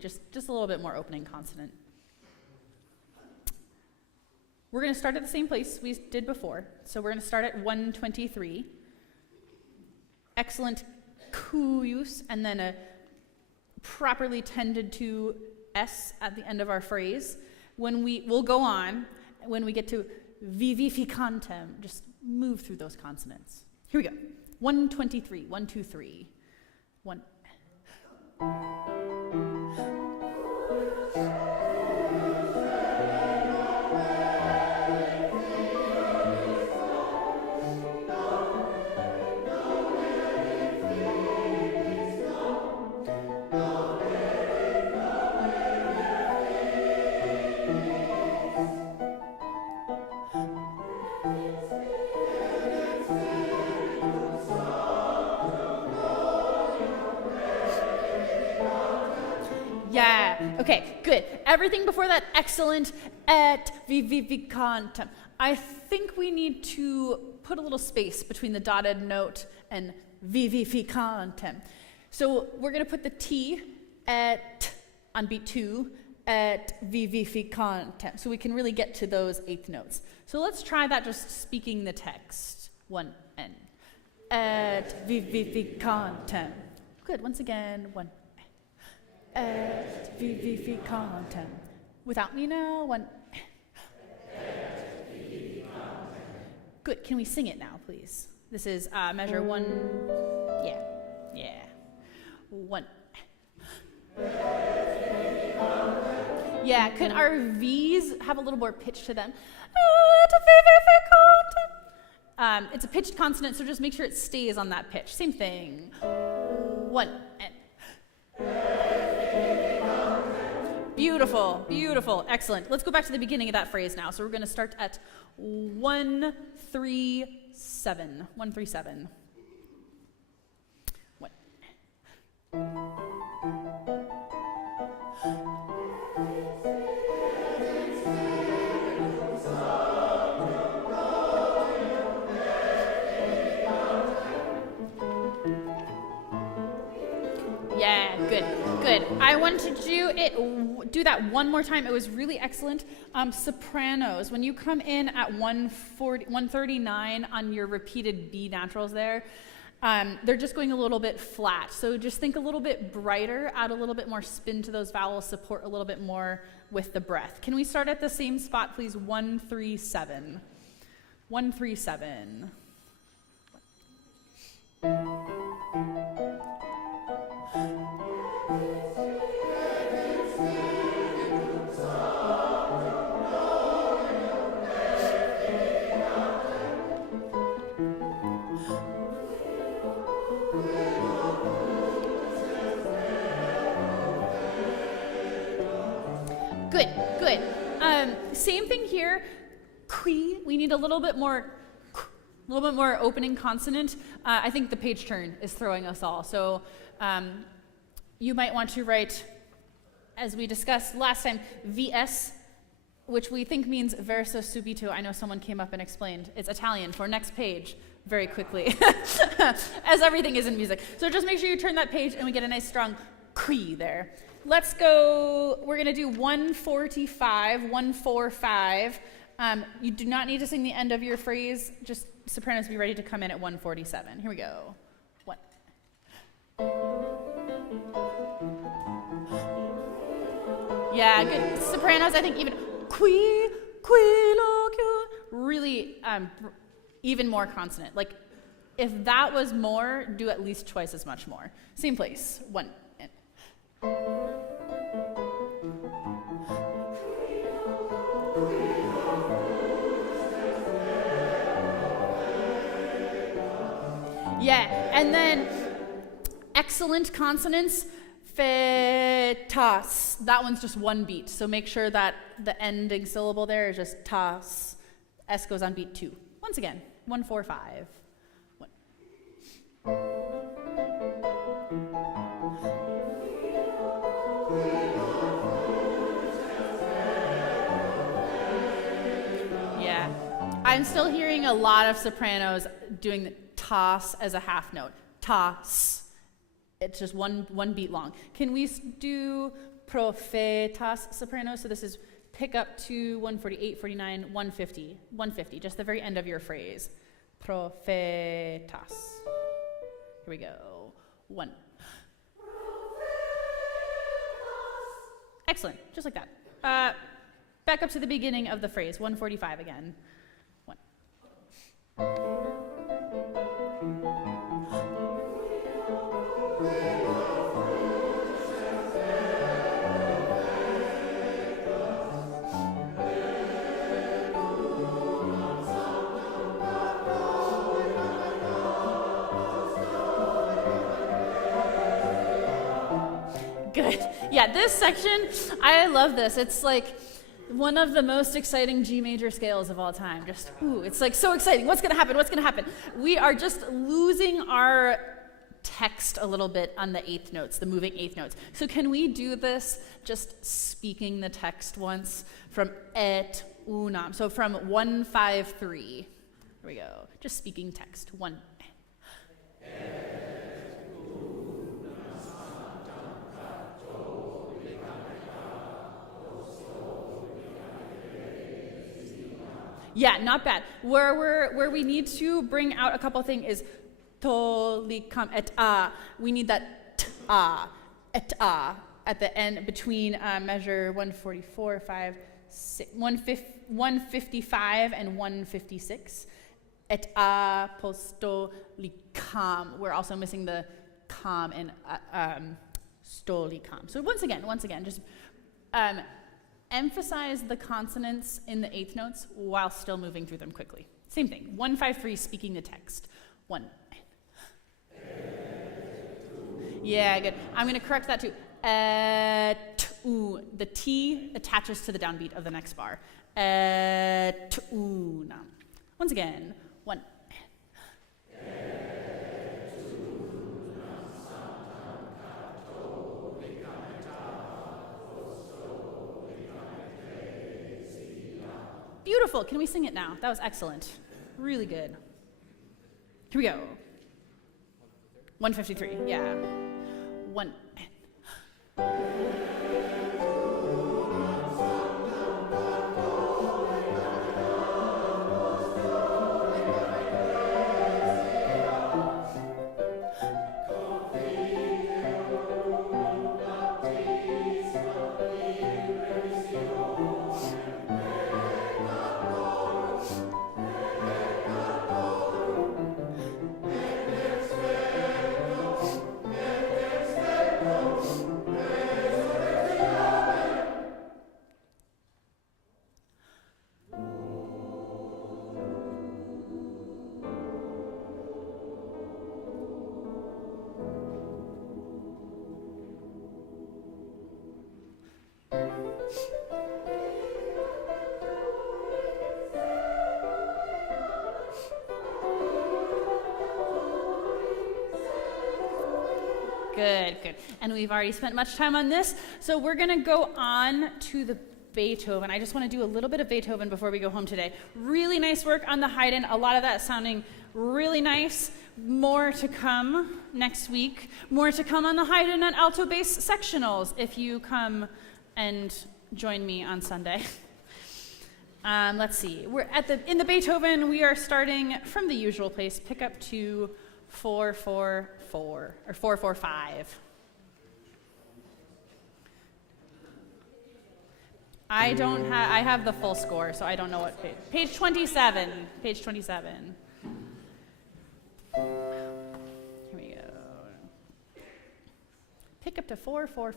Just a little bit more opening consonant. We're going to start at the same place we did before. So we're going to start at 123. Excellent use, and then a properly tended to S at the end of our phrase. We'll go on. When we get to vivificantem, just move through those consonants. Here we go. 123, 1, 2, 3. 1. Yeah, okay, good. Everything before that, excellent. Et vivificantem. I think we need to put a little space between the dotted note and vivificantem. So we're going to put the T et on beat 2, et vivificantem, so we can really get to those eighth notes. So let's try that just speaking the text. 1 N. Et vivificantem. Good, once again, 1 Et vivificantem. Without me now, 1. Good, can we sing it now, please? This is measure 1. Yeah. 1. Yeah, can our V's have a little more pitch to them? Et vivificantem. It's a pitched consonant, so just make sure it stays on that pitch. Same thing. 1 N. Beautiful, beautiful, excellent. Let's go back to the beginning of that phrase now. So we're going to start at 137. 137. 1. I want to do that one more time. It was really excellent. Sopranos, when you come in at 139 on your repeated B naturals there, they're just going a little bit flat. So just think a little bit brighter, add a little bit more spin to those vowels, support a little bit more with the breath. Can we start at the same spot, please? 137. 137. Good, good. Same thing here. Qui, we need a little bit more opening consonant. I think the page turn is throwing us all. So you might want to write, as we discussed last time, VS, which we think means verso subito. I know someone came up and explained. It's Italian for next page very quickly, as everything is in music. So just make sure you turn that page and we get a nice strong qui there. Let's go, we're gonna do 145, 145. You do not need to sing the end of your phrase, just sopranos be ready to come in at 147. Here we go. One. Yeah, good. Sopranos, I think even qui, lo, really even more consonant. Like if that was more, do at least twice as much more. Same place. One. Yeah, and then excellent consonants, fetas. That one's just one beat, so make sure that the ending syllable there is just tas. S goes on beat 2. Once again, 145. One. Yeah, I'm still hearing a lot of sopranos doing the tas as a half note. Tas. It's just one beat long. Can we do profetas soprano? So this is pick up to 148, 49, 150. 150, just the very end of your phrase. Profetas. Here we go. One. Excellent, just like that. Back up to the beginning of the phrase, 145 again. One. Good. Yeah, this section, I love this. It's like one of the most exciting G major scales of all time. Just, ooh, it's like so exciting. What's gonna happen? What's gonna happen? We are just losing our text a little bit on the eighth notes, the moving eighth notes. So can we do this just speaking the text once from et unam? So from 153. Here we go. Just speaking text. One. Yeah, not bad. Where we need to bring out a couple things is tolikam et a. We need that t a et a at the end between measure 144, 5, 6, 155 and 156. Et a postolikam. We're also missing the kam in stolikam. So once again, just emphasize the consonants in the eighth notes while still moving through them quickly. Same thing. 153, speaking the text. One. Yeah, good. I'm going to correct that too. The T attaches to the downbeat of the next bar. Once again. One. Beautiful. Can we sing it now? That was excellent. Really good. Here we go. 153. Yeah. One. Good, good. And we've already spent much time on this, so we're going to go on to the Beethoven. I just want to do a little bit of Beethoven before we go home today. Really nice work on the Haydn. A lot of that sounding really nice. More to come next week. More to come on the Haydn and alto bass sectionals if you come and join me on Sunday. Let's see. We're in the Beethoven. We are starting from the usual place. Pick up to 4-4-4 or 4-4-5. I have the full score, so I don't know what page. Page 27. Page 27. Here we go. Pick up to 4-4-5.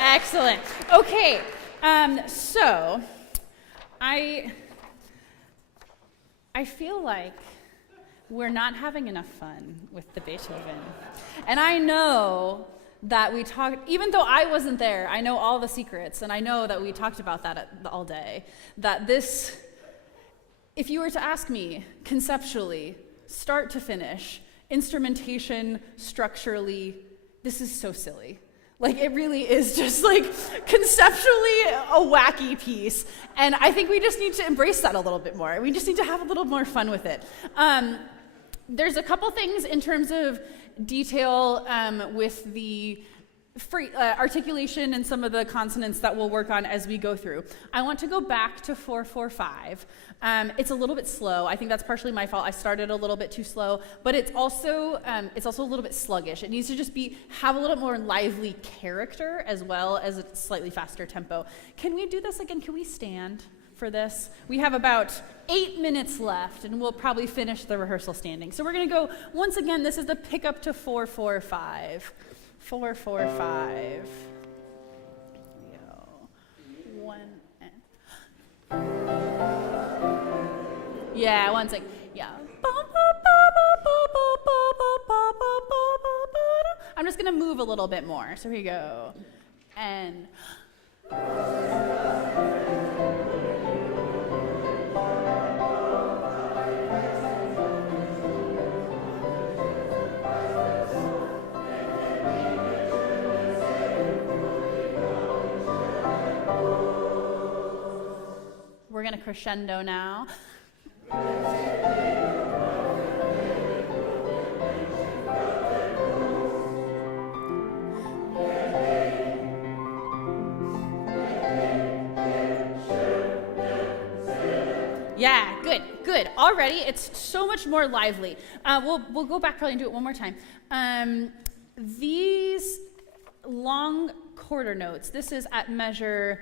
Excellent. Okay, so I feel like we're not having enough fun with the Beethoven. And I know that we talked, even though I wasn't there, I know all the secrets, and I know that we talked about that all day, that this, if you were to ask me conceptually, start to finish, instrumentation, structurally, this is so silly. Like, it really is just, like, conceptually a wacky piece. And I think we just need to embrace that a little bit more. We just need to have a little more fun with it. There's a couple things in terms of detail with the articulation and some of the consonants that we'll work on as we go through. I want to go back to 4-4-5. It's a little bit slow. I think that's partially my fault. I started a little bit too slow, but it's also a little bit sluggish. It needs to just have a little more lively character as well as a slightly faster tempo. Can we do this again? Can we stand for this. We have about 8 minutes left, and we'll probably finish the rehearsal standing. So we're going to go, once again, this is the pick up to 4-4-5. 4-4-5. Here we go. 1 and... Yeah, 1 second. Yeah. I'm just going to move a little bit more. So here we go. And... We're going to crescendo now. Yeah, good. Already, it's so much more lively. We'll go back probably and do it one more time. These long quarter notes, this is at measure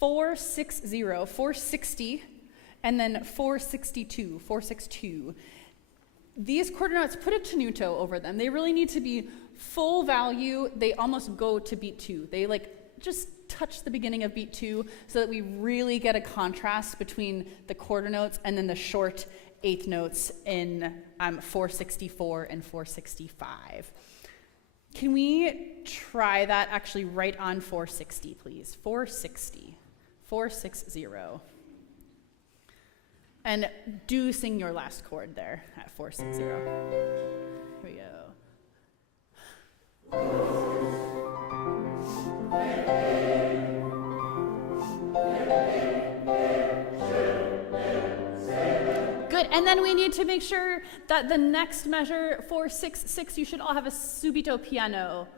460, and then 462. These quarter notes, put a tenuto over them. They really need to be full value. They almost go to beat 2. They just touch the beginning of beat 2 so that we really get a contrast between the quarter notes and then the short eighth notes in 464 and 465. Can we try that actually right on 460, please? 460. 460. And do sing your last chord there at 460. Here we go. Good, and then we need to make sure that the next measure, 466, you should all have a subito piano,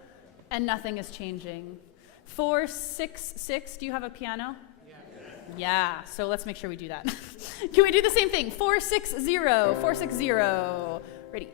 and nothing is changing. 466, do you have a piano? Yeah, so let's make sure we do that. Can we do the same thing? 460, 460. Ready?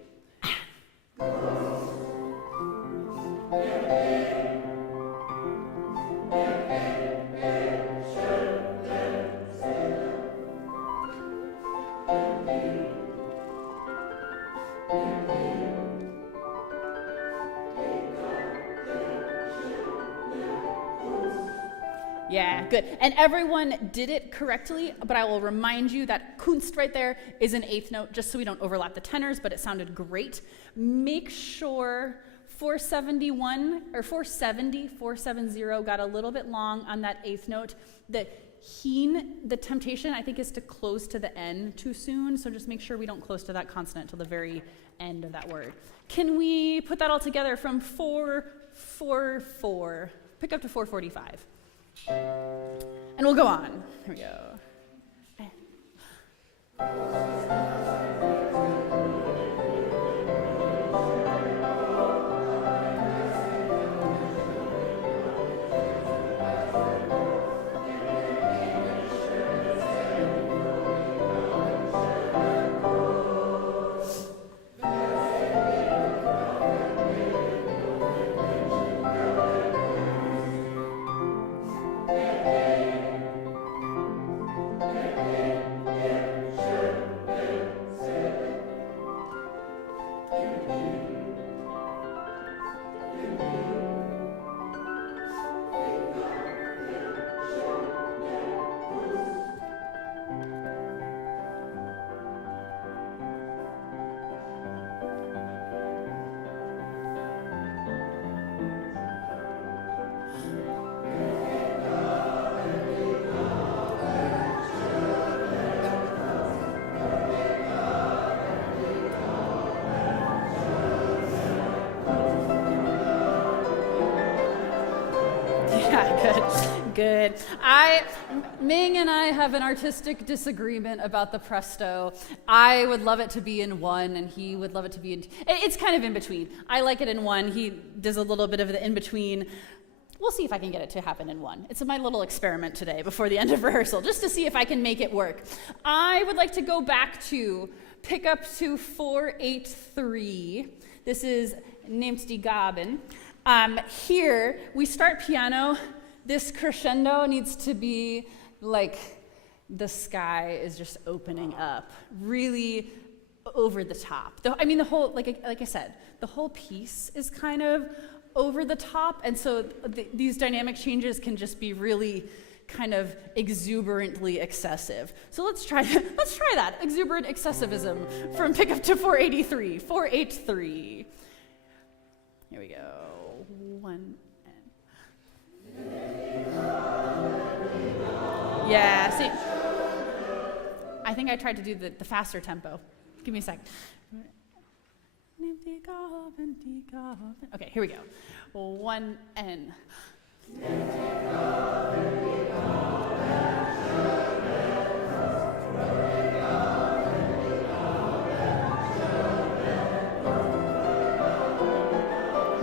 Yeah, good. And everyone did it correctly, but I will remind you that Kunst right there is an eighth note, just so we don't overlap the tenors, but it sounded great. Make sure 470 got a little bit long on that eighth note. The temptation, I think, is to close to the N too soon, so just make sure we don't close to that consonant till the very end of that word. Can we put that all together from 444? Pick up to 445. And we'll go on. Here we go. Good. Ming and I have an artistic disagreement about the presto. I would love it to be in 1, and he would love it to be in... It's kind of in between. I like it in 1. He does a little bit of the in between. We'll see if I can get it to happen in 1. It's my little experiment today before the end of rehearsal, just to see if I can make it work. I would like to go back to pick up to 483. This is Nehmt die Gaben. Here, we start piano. This crescendo needs to be like the sky is just opening up, really over the top. The whole, like I said, the whole piece is kind of over the top, and so these dynamic changes can just be really kind of exuberantly excessive. So let's try that, exuberant excessivism from pickup to 483, 483. Here we go, 1 and. Yeah, see, I think I tried to do the faster tempo. Give me a sec. Okay, here we go. 1 and.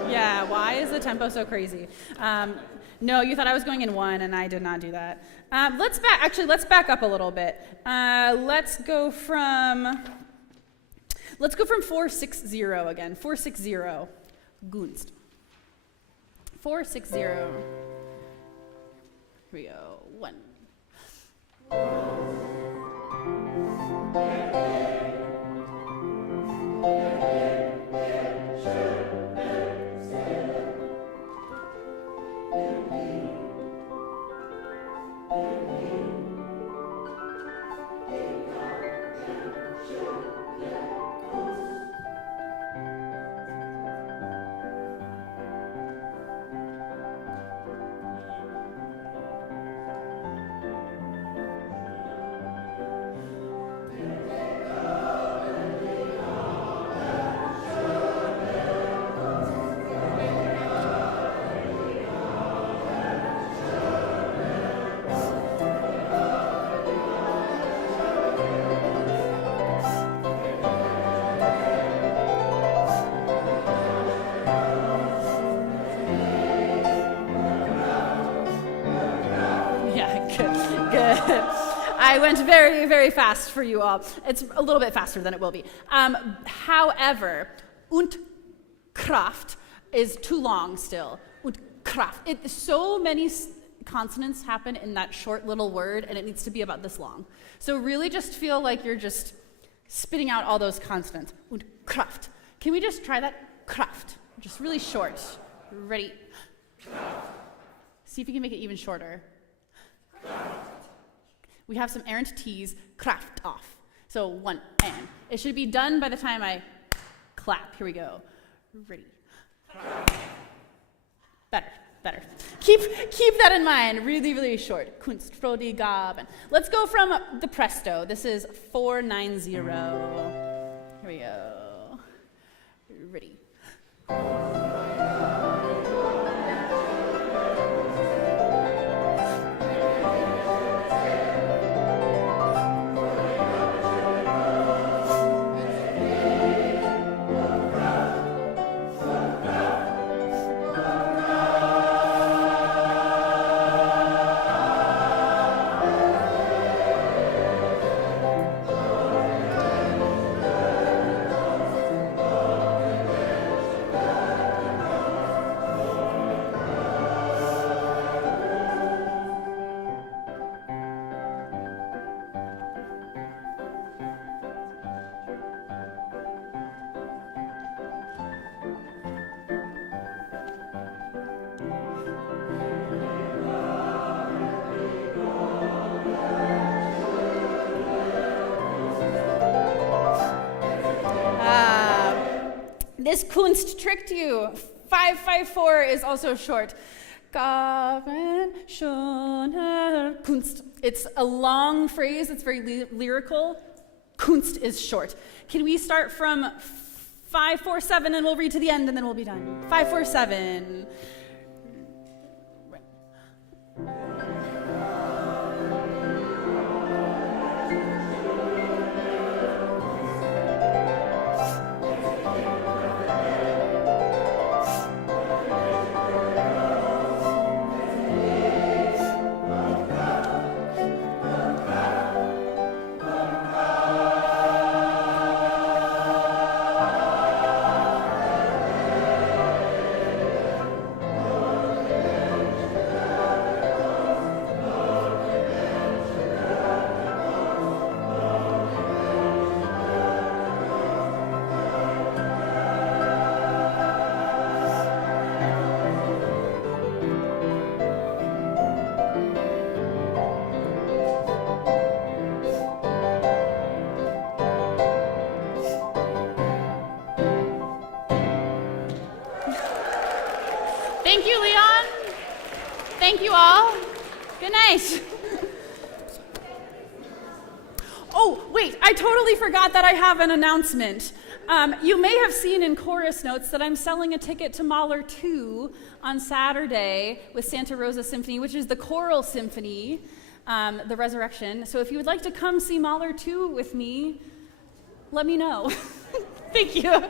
Yeah, why is the tempo so crazy? No, you thought I was going in 1, and I did not do that. Let's back up a little bit. Let's go from 460 again. 460. Gunst. 460. Here we go. 1. I went very, very fast for you all. It's a little bit faster than it will be. However, und Kraft is too long still. Und Kraft. So many consonants happen in that short little word, and it needs to be about this long. So really just feel like you're just spitting out all those consonants. Und Kraft. Can we just try that? Kraft. Just really short. Ready? See if you can make it even shorter. We have some errant T's, Kraft off. So 1 and. It should be done by the time I clap. Here we go. Ready. Better. Keep that in mind. Really, really short. Kunst, Frodi, Gaben. Let's go from the presto. This is 490. Here we go. Ready. This Kunst tricked you. 554 is also short. Gaben, schöner Kunst. It's a long phrase. It's very lyrical. Kunst is short. Can we start from 547 and we'll read to the end and then we'll be done. 547. Thank you, Leon. Thank you all. Good night. Oh, wait, I totally forgot that I have an announcement. You may have seen in chorus notes that I'm selling a ticket to Mahler 2 on Saturday with Santa Rosa Symphony, which is the choral symphony, the Resurrection. So if you would like to come see Mahler 2 with me, let me know. Thank you.